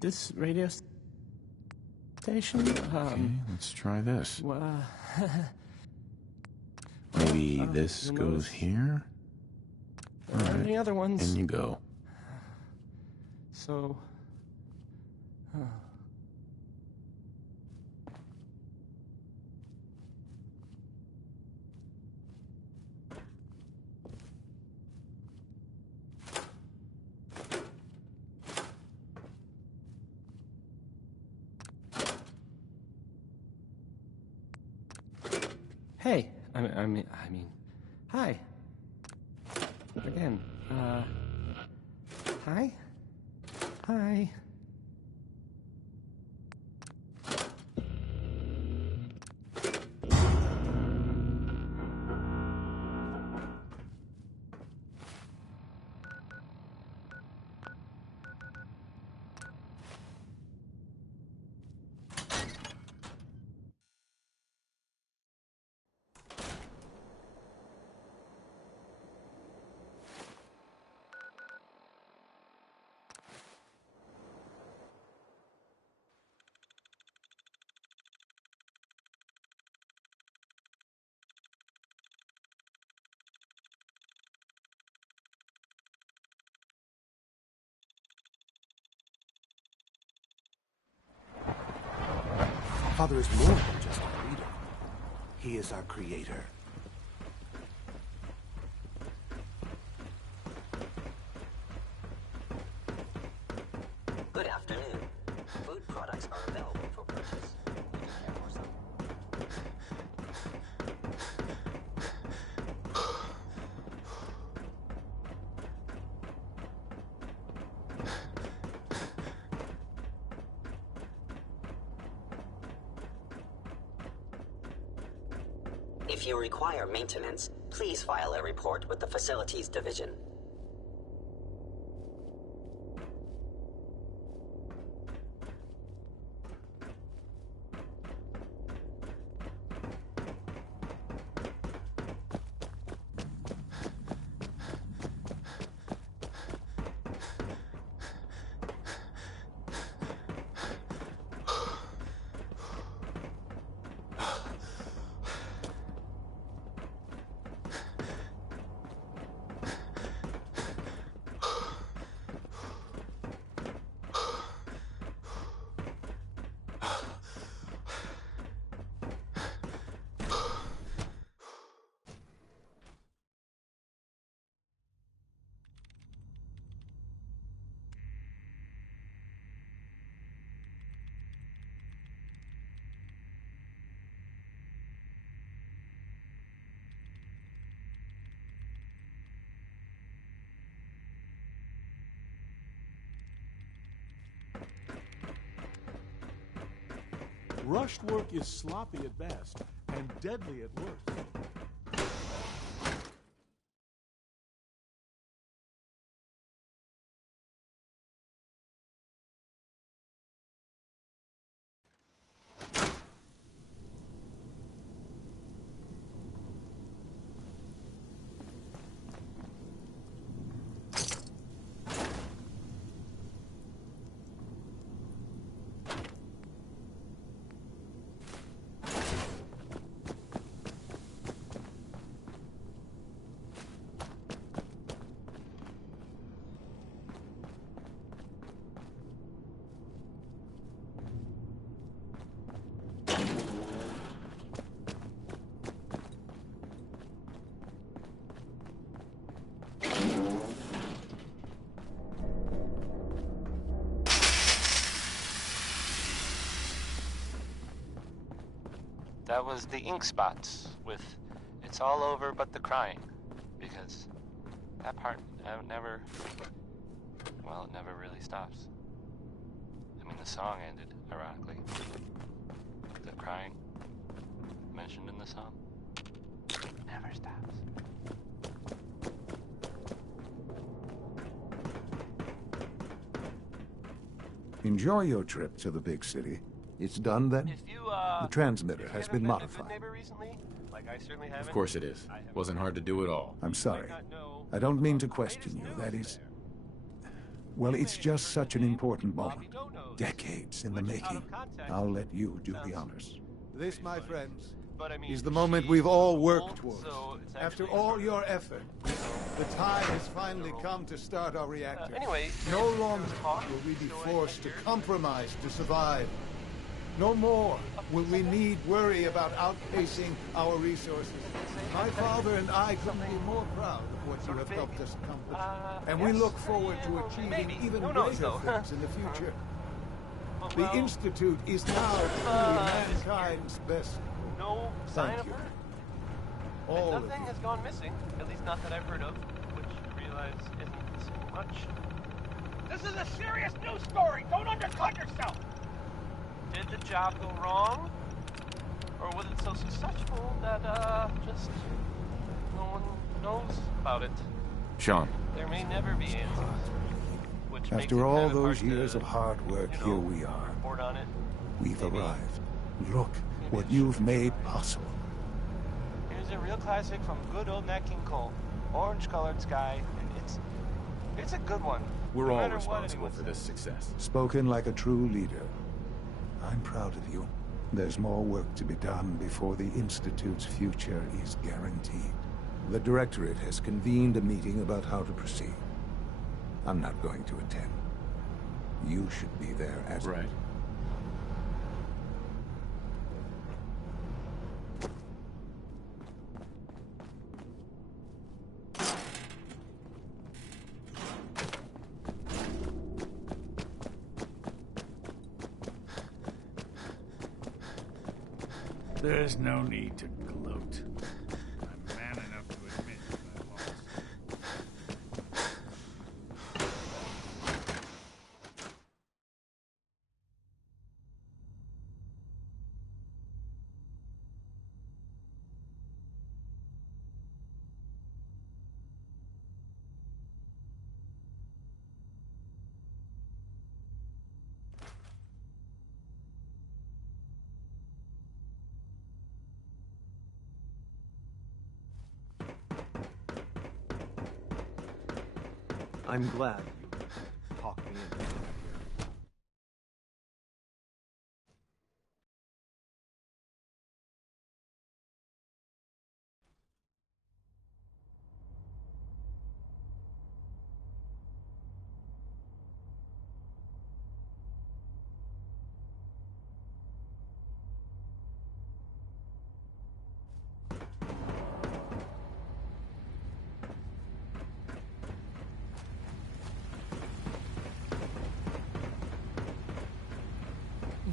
This radio station? Okay, let's try this. Well, Maybe this you'll goes notice here? there aren't any other ones. And you go. So, hey, I mean, hi. Again, hi? Hi. Father is more than just a leader. He is our creator. Good afternoon. Food products are available for purchase. If you require maintenance, please file a report with the Facilities Division. Rushed work is sloppy at best and deadly at worst. That was the ink spots with "It's all over but the crying." Because that part never, well, it never really stops. I mean, the song ended, ironically. The crying mentioned in the song never stops. Enjoy your trip to the big city. It's done then? The transmitter has been modified. Of course it is. Wasn't hard to do at all. I'm sorry. I don't mean to question you. That is... Well, it's just such an important moment. Decades in the making. I'll let you do the honors. This, my friends, is the moment we've all worked towards. After all your effort, the time has finally come to start our reactor. Anyway, no longer will we be forced to compromise to survive. No more will we need worry about outpacing our resources. My father and I couldn't be more proud of what you have helped us accomplish. And we look forward to achieving even greater things in the future. The Institute is now truly mankind's best. No sign Thank of you. her? All And of nothing you. has gone missing, at least not that I've heard of, which I realize isn't so much. This is a serious news story! Don't undercut yourself! Did the job go wrong? Or was it so successful that, just no one knows about it? Sean. There may never be answers. Which makes it After all kind of those hard years to, of hard work, here we are. report on it. We've arrived. Look what you've made possible. Here's a real classic from good old Nat King Cole. Orange-colored sky. It's a good one. We're No all matter what responsible anyone for this success. Spoken like a true leader. I'm proud of you. There's more work to be done before the Institute's future is guaranteed. The Directorate has convened a meeting about how to proceed. I'm not going to attend. You should be there as... Right. There's no need to gloat. I'm man enough to admit my loss. I'm glad you talked me into it.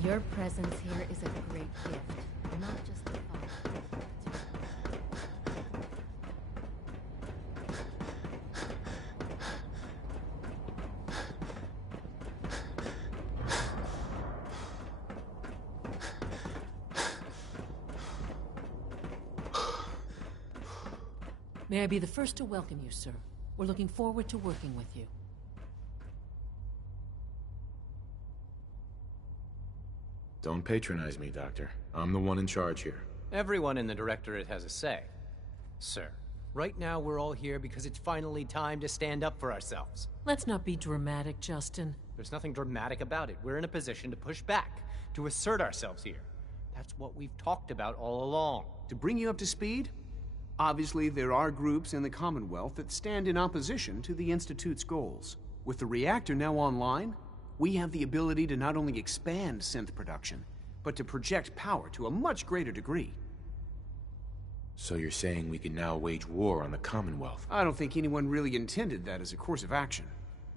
Your presence here is a great gift, not just a thought. May I be the first to welcome you, sir. We're looking forward to working with you. Don't patronize me, Doctor. I'm the one in charge here. Everyone in the Directorate has a say. Sir, right now we're all here because it's finally time to stand up for ourselves. Let's not be dramatic, Justin. There's nothing dramatic about it. We're in a position to push back, to assert ourselves here. That's what we've talked about all along. To bring you up to speed, obviously there are groups in the Commonwealth that stand in opposition to the Institute's goals. With the reactor now online, we have the ability to not only expand synth production, but to project power to a much greater degree. So you're saying we can now wage war on the Commonwealth? I don't think anyone really intended that as a course of action.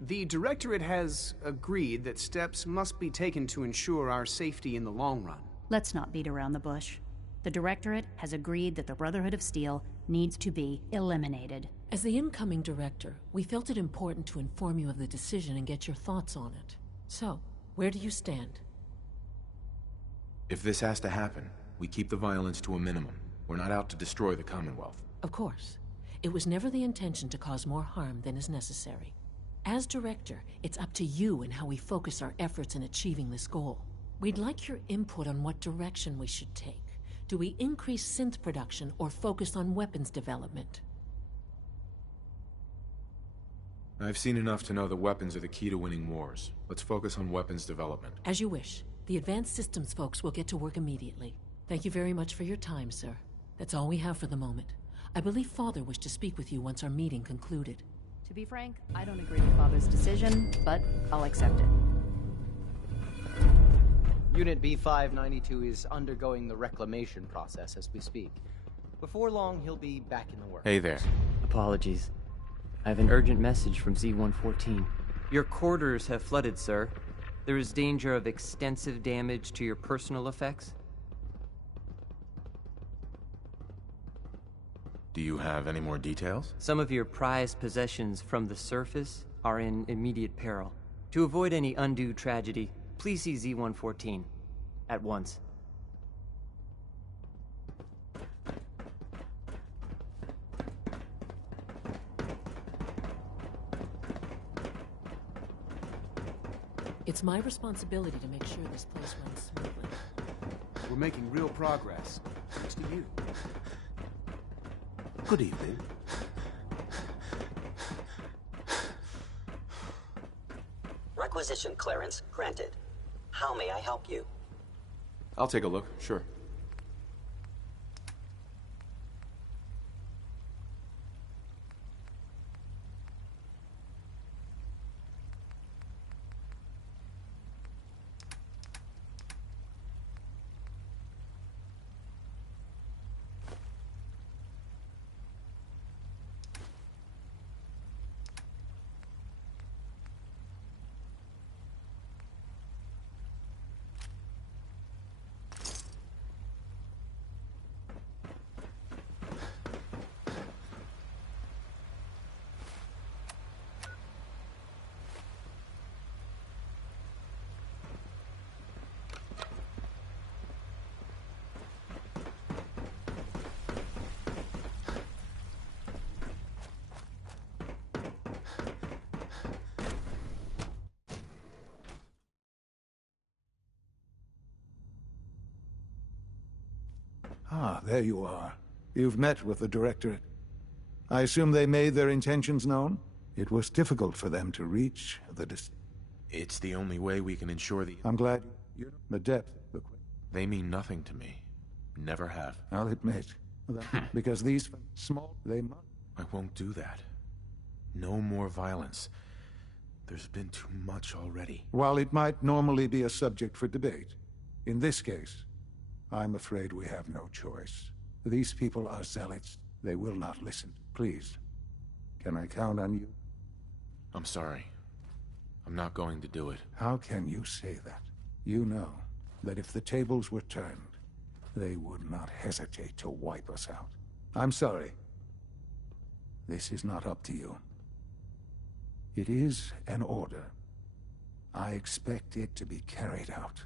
The Directorate has agreed that steps must be taken to ensure our safety in the long run. Let's not beat around the bush. The Directorate has agreed that the Brotherhood of Steel needs to be eliminated. As the incoming director, we felt it important to inform you of the decision and get your thoughts on it. So, where do you stand? If this has to happen, we keep the violence to a minimum. We're not out to destroy the Commonwealth. Of course. It was never the intention to cause more harm than is necessary. As director, it's up to you and how we focus our efforts in achieving this goal. We'd like your input on what direction we should take. Do we increase synth production or focus on weapons development? I've seen enough to know that weapons are the key to winning wars. Let's focus on weapons development. As you wish. The Advanced Systems folks will get to work immediately. Thank you very much for your time, sir. That's all we have for the moment. I believe Father wished to speak with you once our meeting concluded. To be frank, I don't agree with Father's decision, but I'll accept it. Unit B592 is undergoing the reclamation process as we speak. Before long, he'll be back in the work. Hey there. Apologies. I have an urgent message from Z-114. Your quarters have flooded, sir. There is danger of extensive damage to your personal effects. Do you have any more details? Some of your prized possessions from the surface are in immediate peril. To avoid any undue tragedy, please see Z-114 at once. It's my responsibility to make sure this place runs smoothly. We're making real progress, thanks to you. Good evening. Requisition clearance granted. How may I help you? I'll take a look, sure. Ah, there you are. You've met with the Directorate. I assume they made their intentions known? It was difficult for them to reach the It's the only way we can ensure the... I'm glad you... The depth... They mean nothing to me. Never have. I'll admit. Because these small... They must... I won't do that. No more violence. There's been too much already. While it might normally be a subject for debate, in this case, I'm afraid we have no choice. These people are zealots. They will not listen. Please, can I count on you? I'm sorry. I'm not going to do it. How can you say that? You know that if the tables were turned, they would not hesitate to wipe us out. I'm sorry. This is not up to you. It is an order. I expect it to be carried out.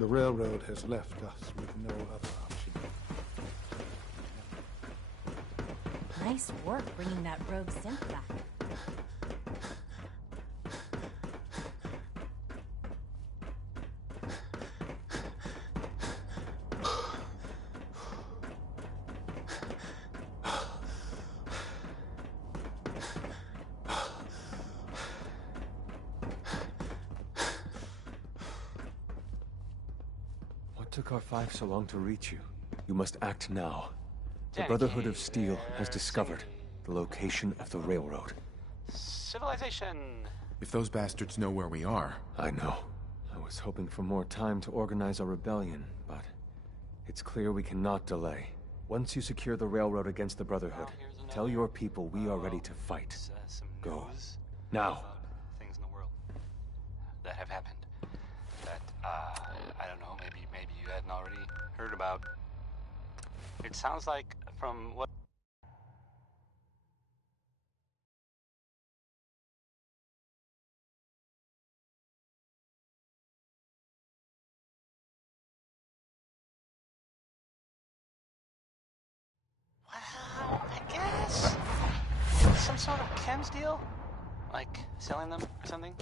The railroad has left us with no other option. Nice work bringing that rogue synth back. took R5 so long to reach you? You must act now. The Danny Brotherhood of Cave, Steel has they're discovered the location of the railroad. Civilization. If those bastards know where we are... I know. I was hoping for more time to organize a rebellion, but it's clear we cannot delay. Once you secure the railroad against the Brotherhood, tell your people we are ready to fight. Go. Now. Things in the world that have happened that I don't know. Maybe you hadn't already heard about. It sounds like from what. I guess some sort of chems deal, like selling them or something,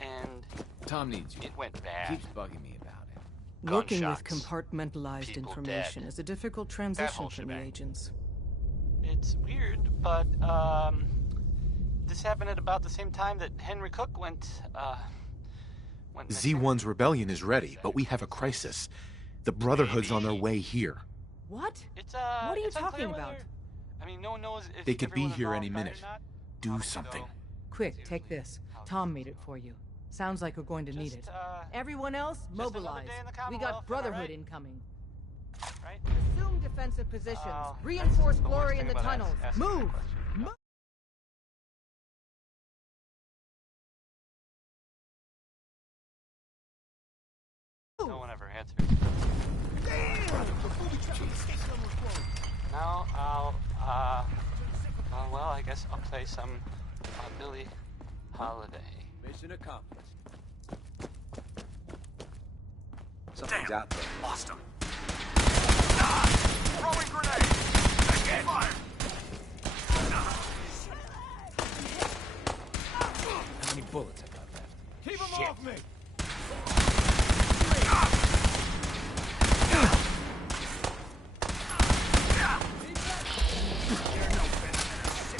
and Tom needs you. it went bad. Keeps bugging me about it. Working with Gunshots, compartmentalized people information dead. is a difficult That transition whole for the shebang. agents. It's weird, but this happened at about the same time that Henry Cook went missing. Z1's rebellion is ready, but we have a crisis. The Brotherhood's on their way here. What? It's What are you it's unclear talking about? whether- I mean, no one knows if They could be everyone here any involved died minute. or not. Do something. Quick, take this. Tom made it for you. Sounds like we're going to need it. Everyone else, mobilize. day in the We Commonwealth, got am I Brotherhood right? incoming. Right? Assume defensive positions. Oh, Reinforce that's the worst glory thing in the about tunnels. asking that Move! question, you know? Move! No one ever answered. Now well, I guess I'll play some Billie Holiday. Mission accomplished. Something's out there. Lost him. Throwing grenade! Again! Fire! How many bullets I got left? Keep him Shit. off me!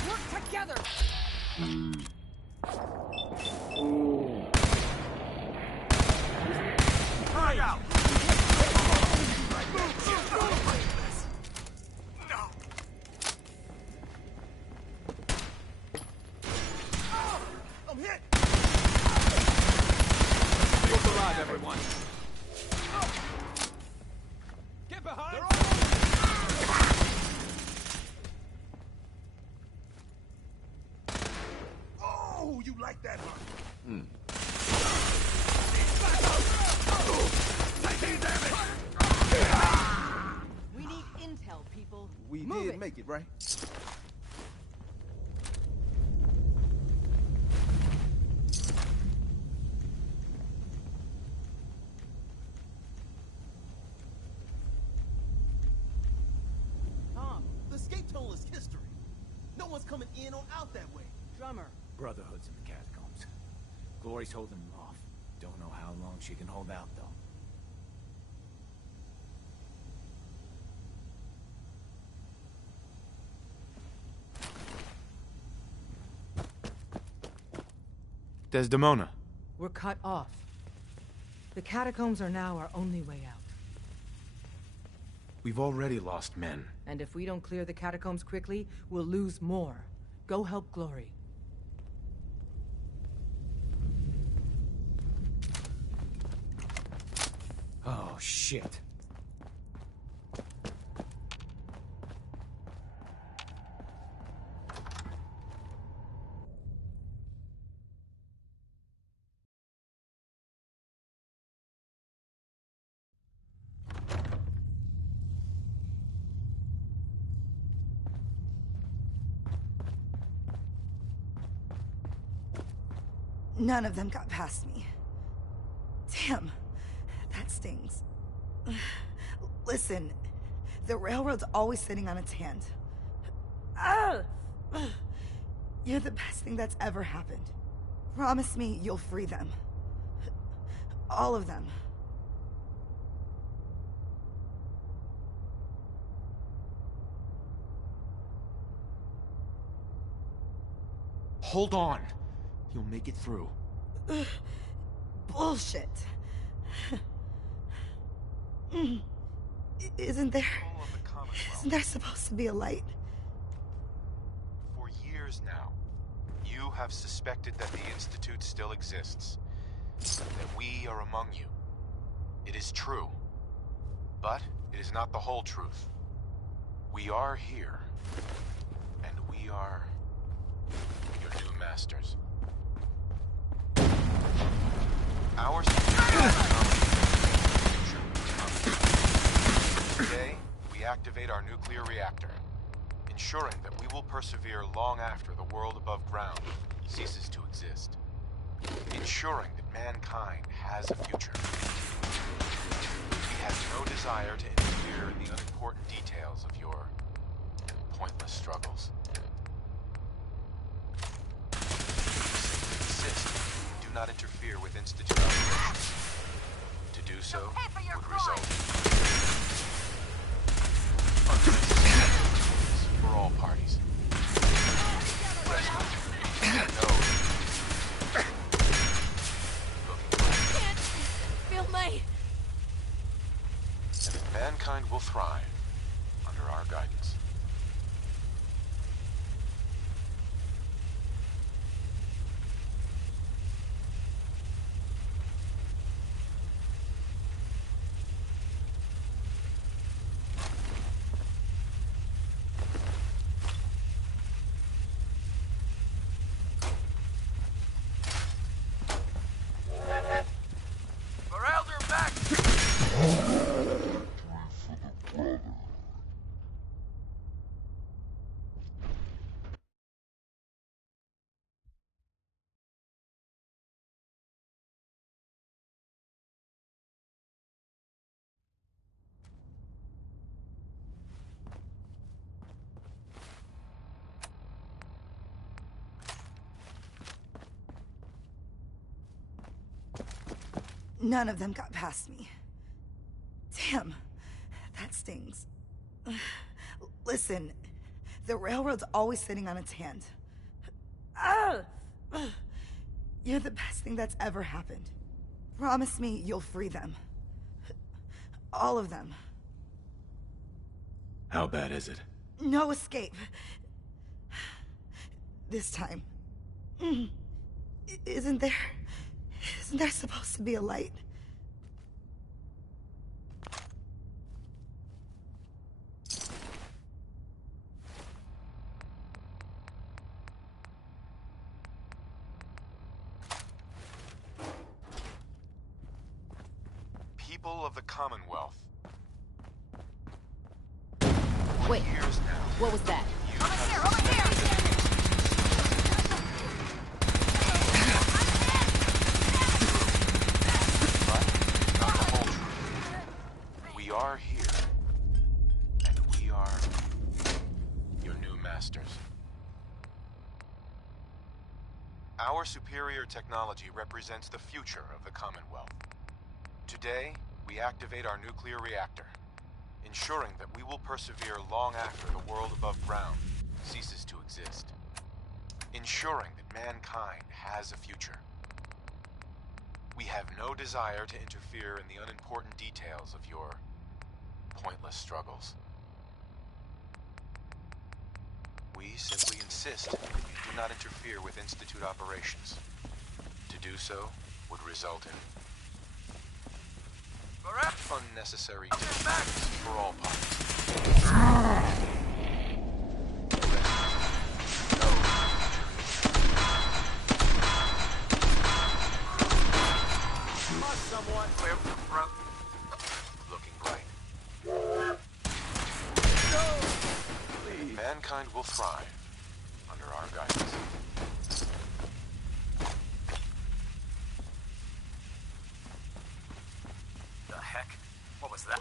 Work together! Frag out! I'm hit! Look alive, everyone. Get behind! Oh, you like that, huh? We need intel, people. We Move did it. make it, right? Tom, The escape tunnel is history. No one's coming in or out that way. drummer. Brotherhood's in the catacombs. Glory's holding them off. Don't know how long she can hold out, though. Desdemona. We're cut off. The catacombs are now our only way out. We've already lost men. And if we don't clear the catacombs quickly, we'll lose more. Go help Glory. Oh, shit. None of them got past me. Damn, that stings. Listen, the railroad's always sitting on its hand. Ah! You're the best thing that's ever happened. Promise me you'll free them. All of them. Hold on. You'll make it through. Bullshit. Isn't there supposed to be a light? For years now, you have suspected that the Institute still exists, that we are among you. It is true, but it is not the whole truth. We are here, and we are your new masters. Our Today, we activate our nuclear reactor, ensuring that we will persevere long after the world above ground ceases to exist. Ensuring that mankind has a future. We have no desire to interfere in the unimportant details of your pointless struggles. We insist you do not interfere with Institute operations. To do so would result for all parties. Feel me. And that mankind will thrive under our guidance. None of them got past me. Damn, that stings. Listen, the railroad's always sitting on its hand. You're the best thing that's ever happened. Promise me you'll free them. All of them. How bad is it? No escape. This time. Isn't there supposed to be a light? People of the Commonwealth. Wait, what was that? Over here! We are here, and we are your new masters. Our superior technology represents the future of the Commonwealth. Today, we activate our nuclear reactor, ensuring that we will persevere long after the world above ground ceases to exist. Ensuring that mankind has a future. We have no desire to interfere in the unimportant details of your pointless struggles. We simply insist that you do not interfere with Institute operations. To do so would result in unnecessary difficulties for all parties. Someone clear the front. Looking bright. No! Mankind will thrive under our guidance. The heck? What was that?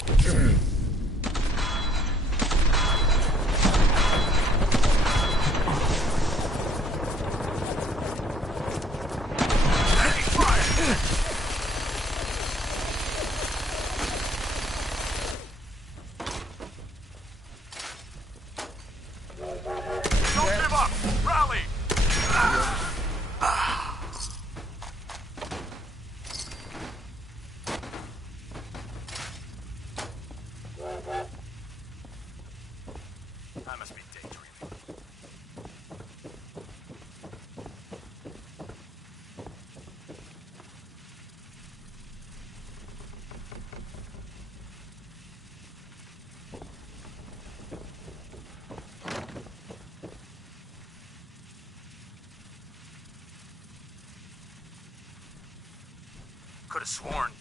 Could have sworn.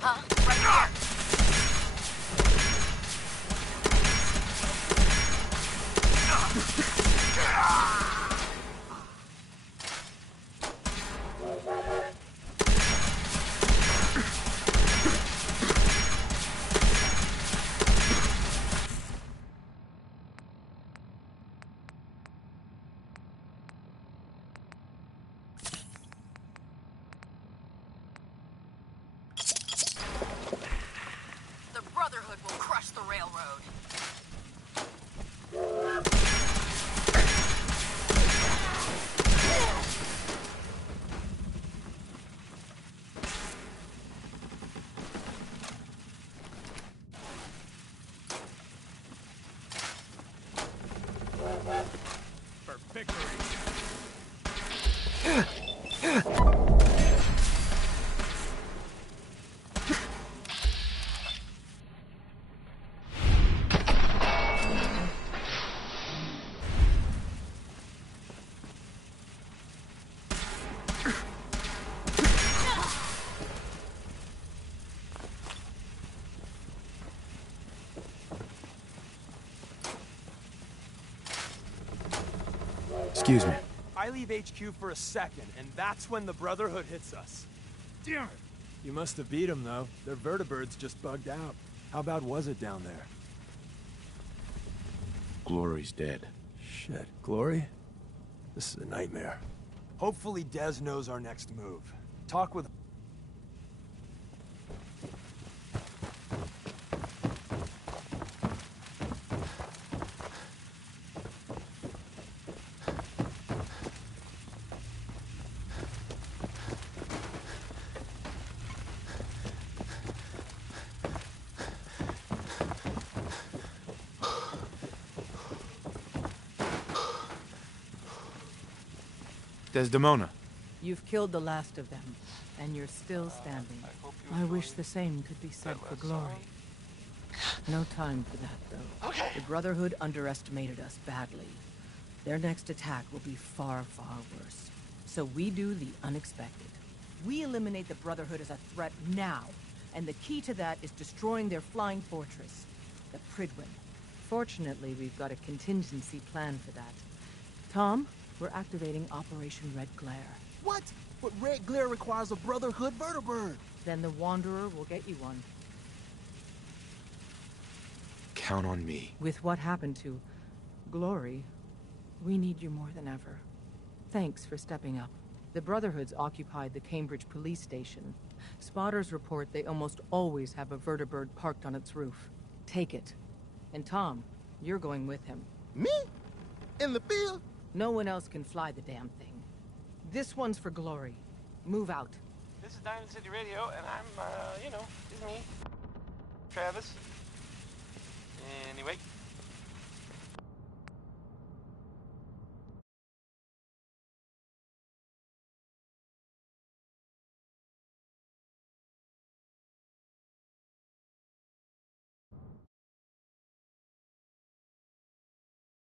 Huh? Right here. The Brotherhood will crush the railroad. For victory! Excuse me. I leave HQ for a second, and that's when the Brotherhood hits us. Damn it! You must have beat them, though. Their vertibirds just bugged out. How bad was it down there? Glory's dead. Shit, Glory? This is a nightmare. Hopefully Dez knows our next move. Talk with... Desdemona. You've killed the last of them, and you're still standing. I wish the same could be said for Glory. No time for that, though. Okay. The Brotherhood underestimated us badly. Their next attack will be far, far worse. So we do the unexpected. We eliminate the Brotherhood as a threat now, and the key to that is destroying their flying fortress, the Pridwin. Fortunately, we've got a contingency plan for that. Tom, we're activating Operation Red Glare. What? But Red Glare requires a Brotherhood vertibird. Then the Wanderer will get you one. Count on me. With what happened to Glory, we need you more than ever. Thanks for stepping up. The Brotherhood's occupied the Cambridge police station. Spotters report they almost always have a vertibird parked on its roof. Take it. And Tom, you're going with him. Me? In the field? No one else can fly the damn thing. This one's for Glory. Move out. This is Diamond City Radio, and I'm, you know, Disney. Travis. Anyway.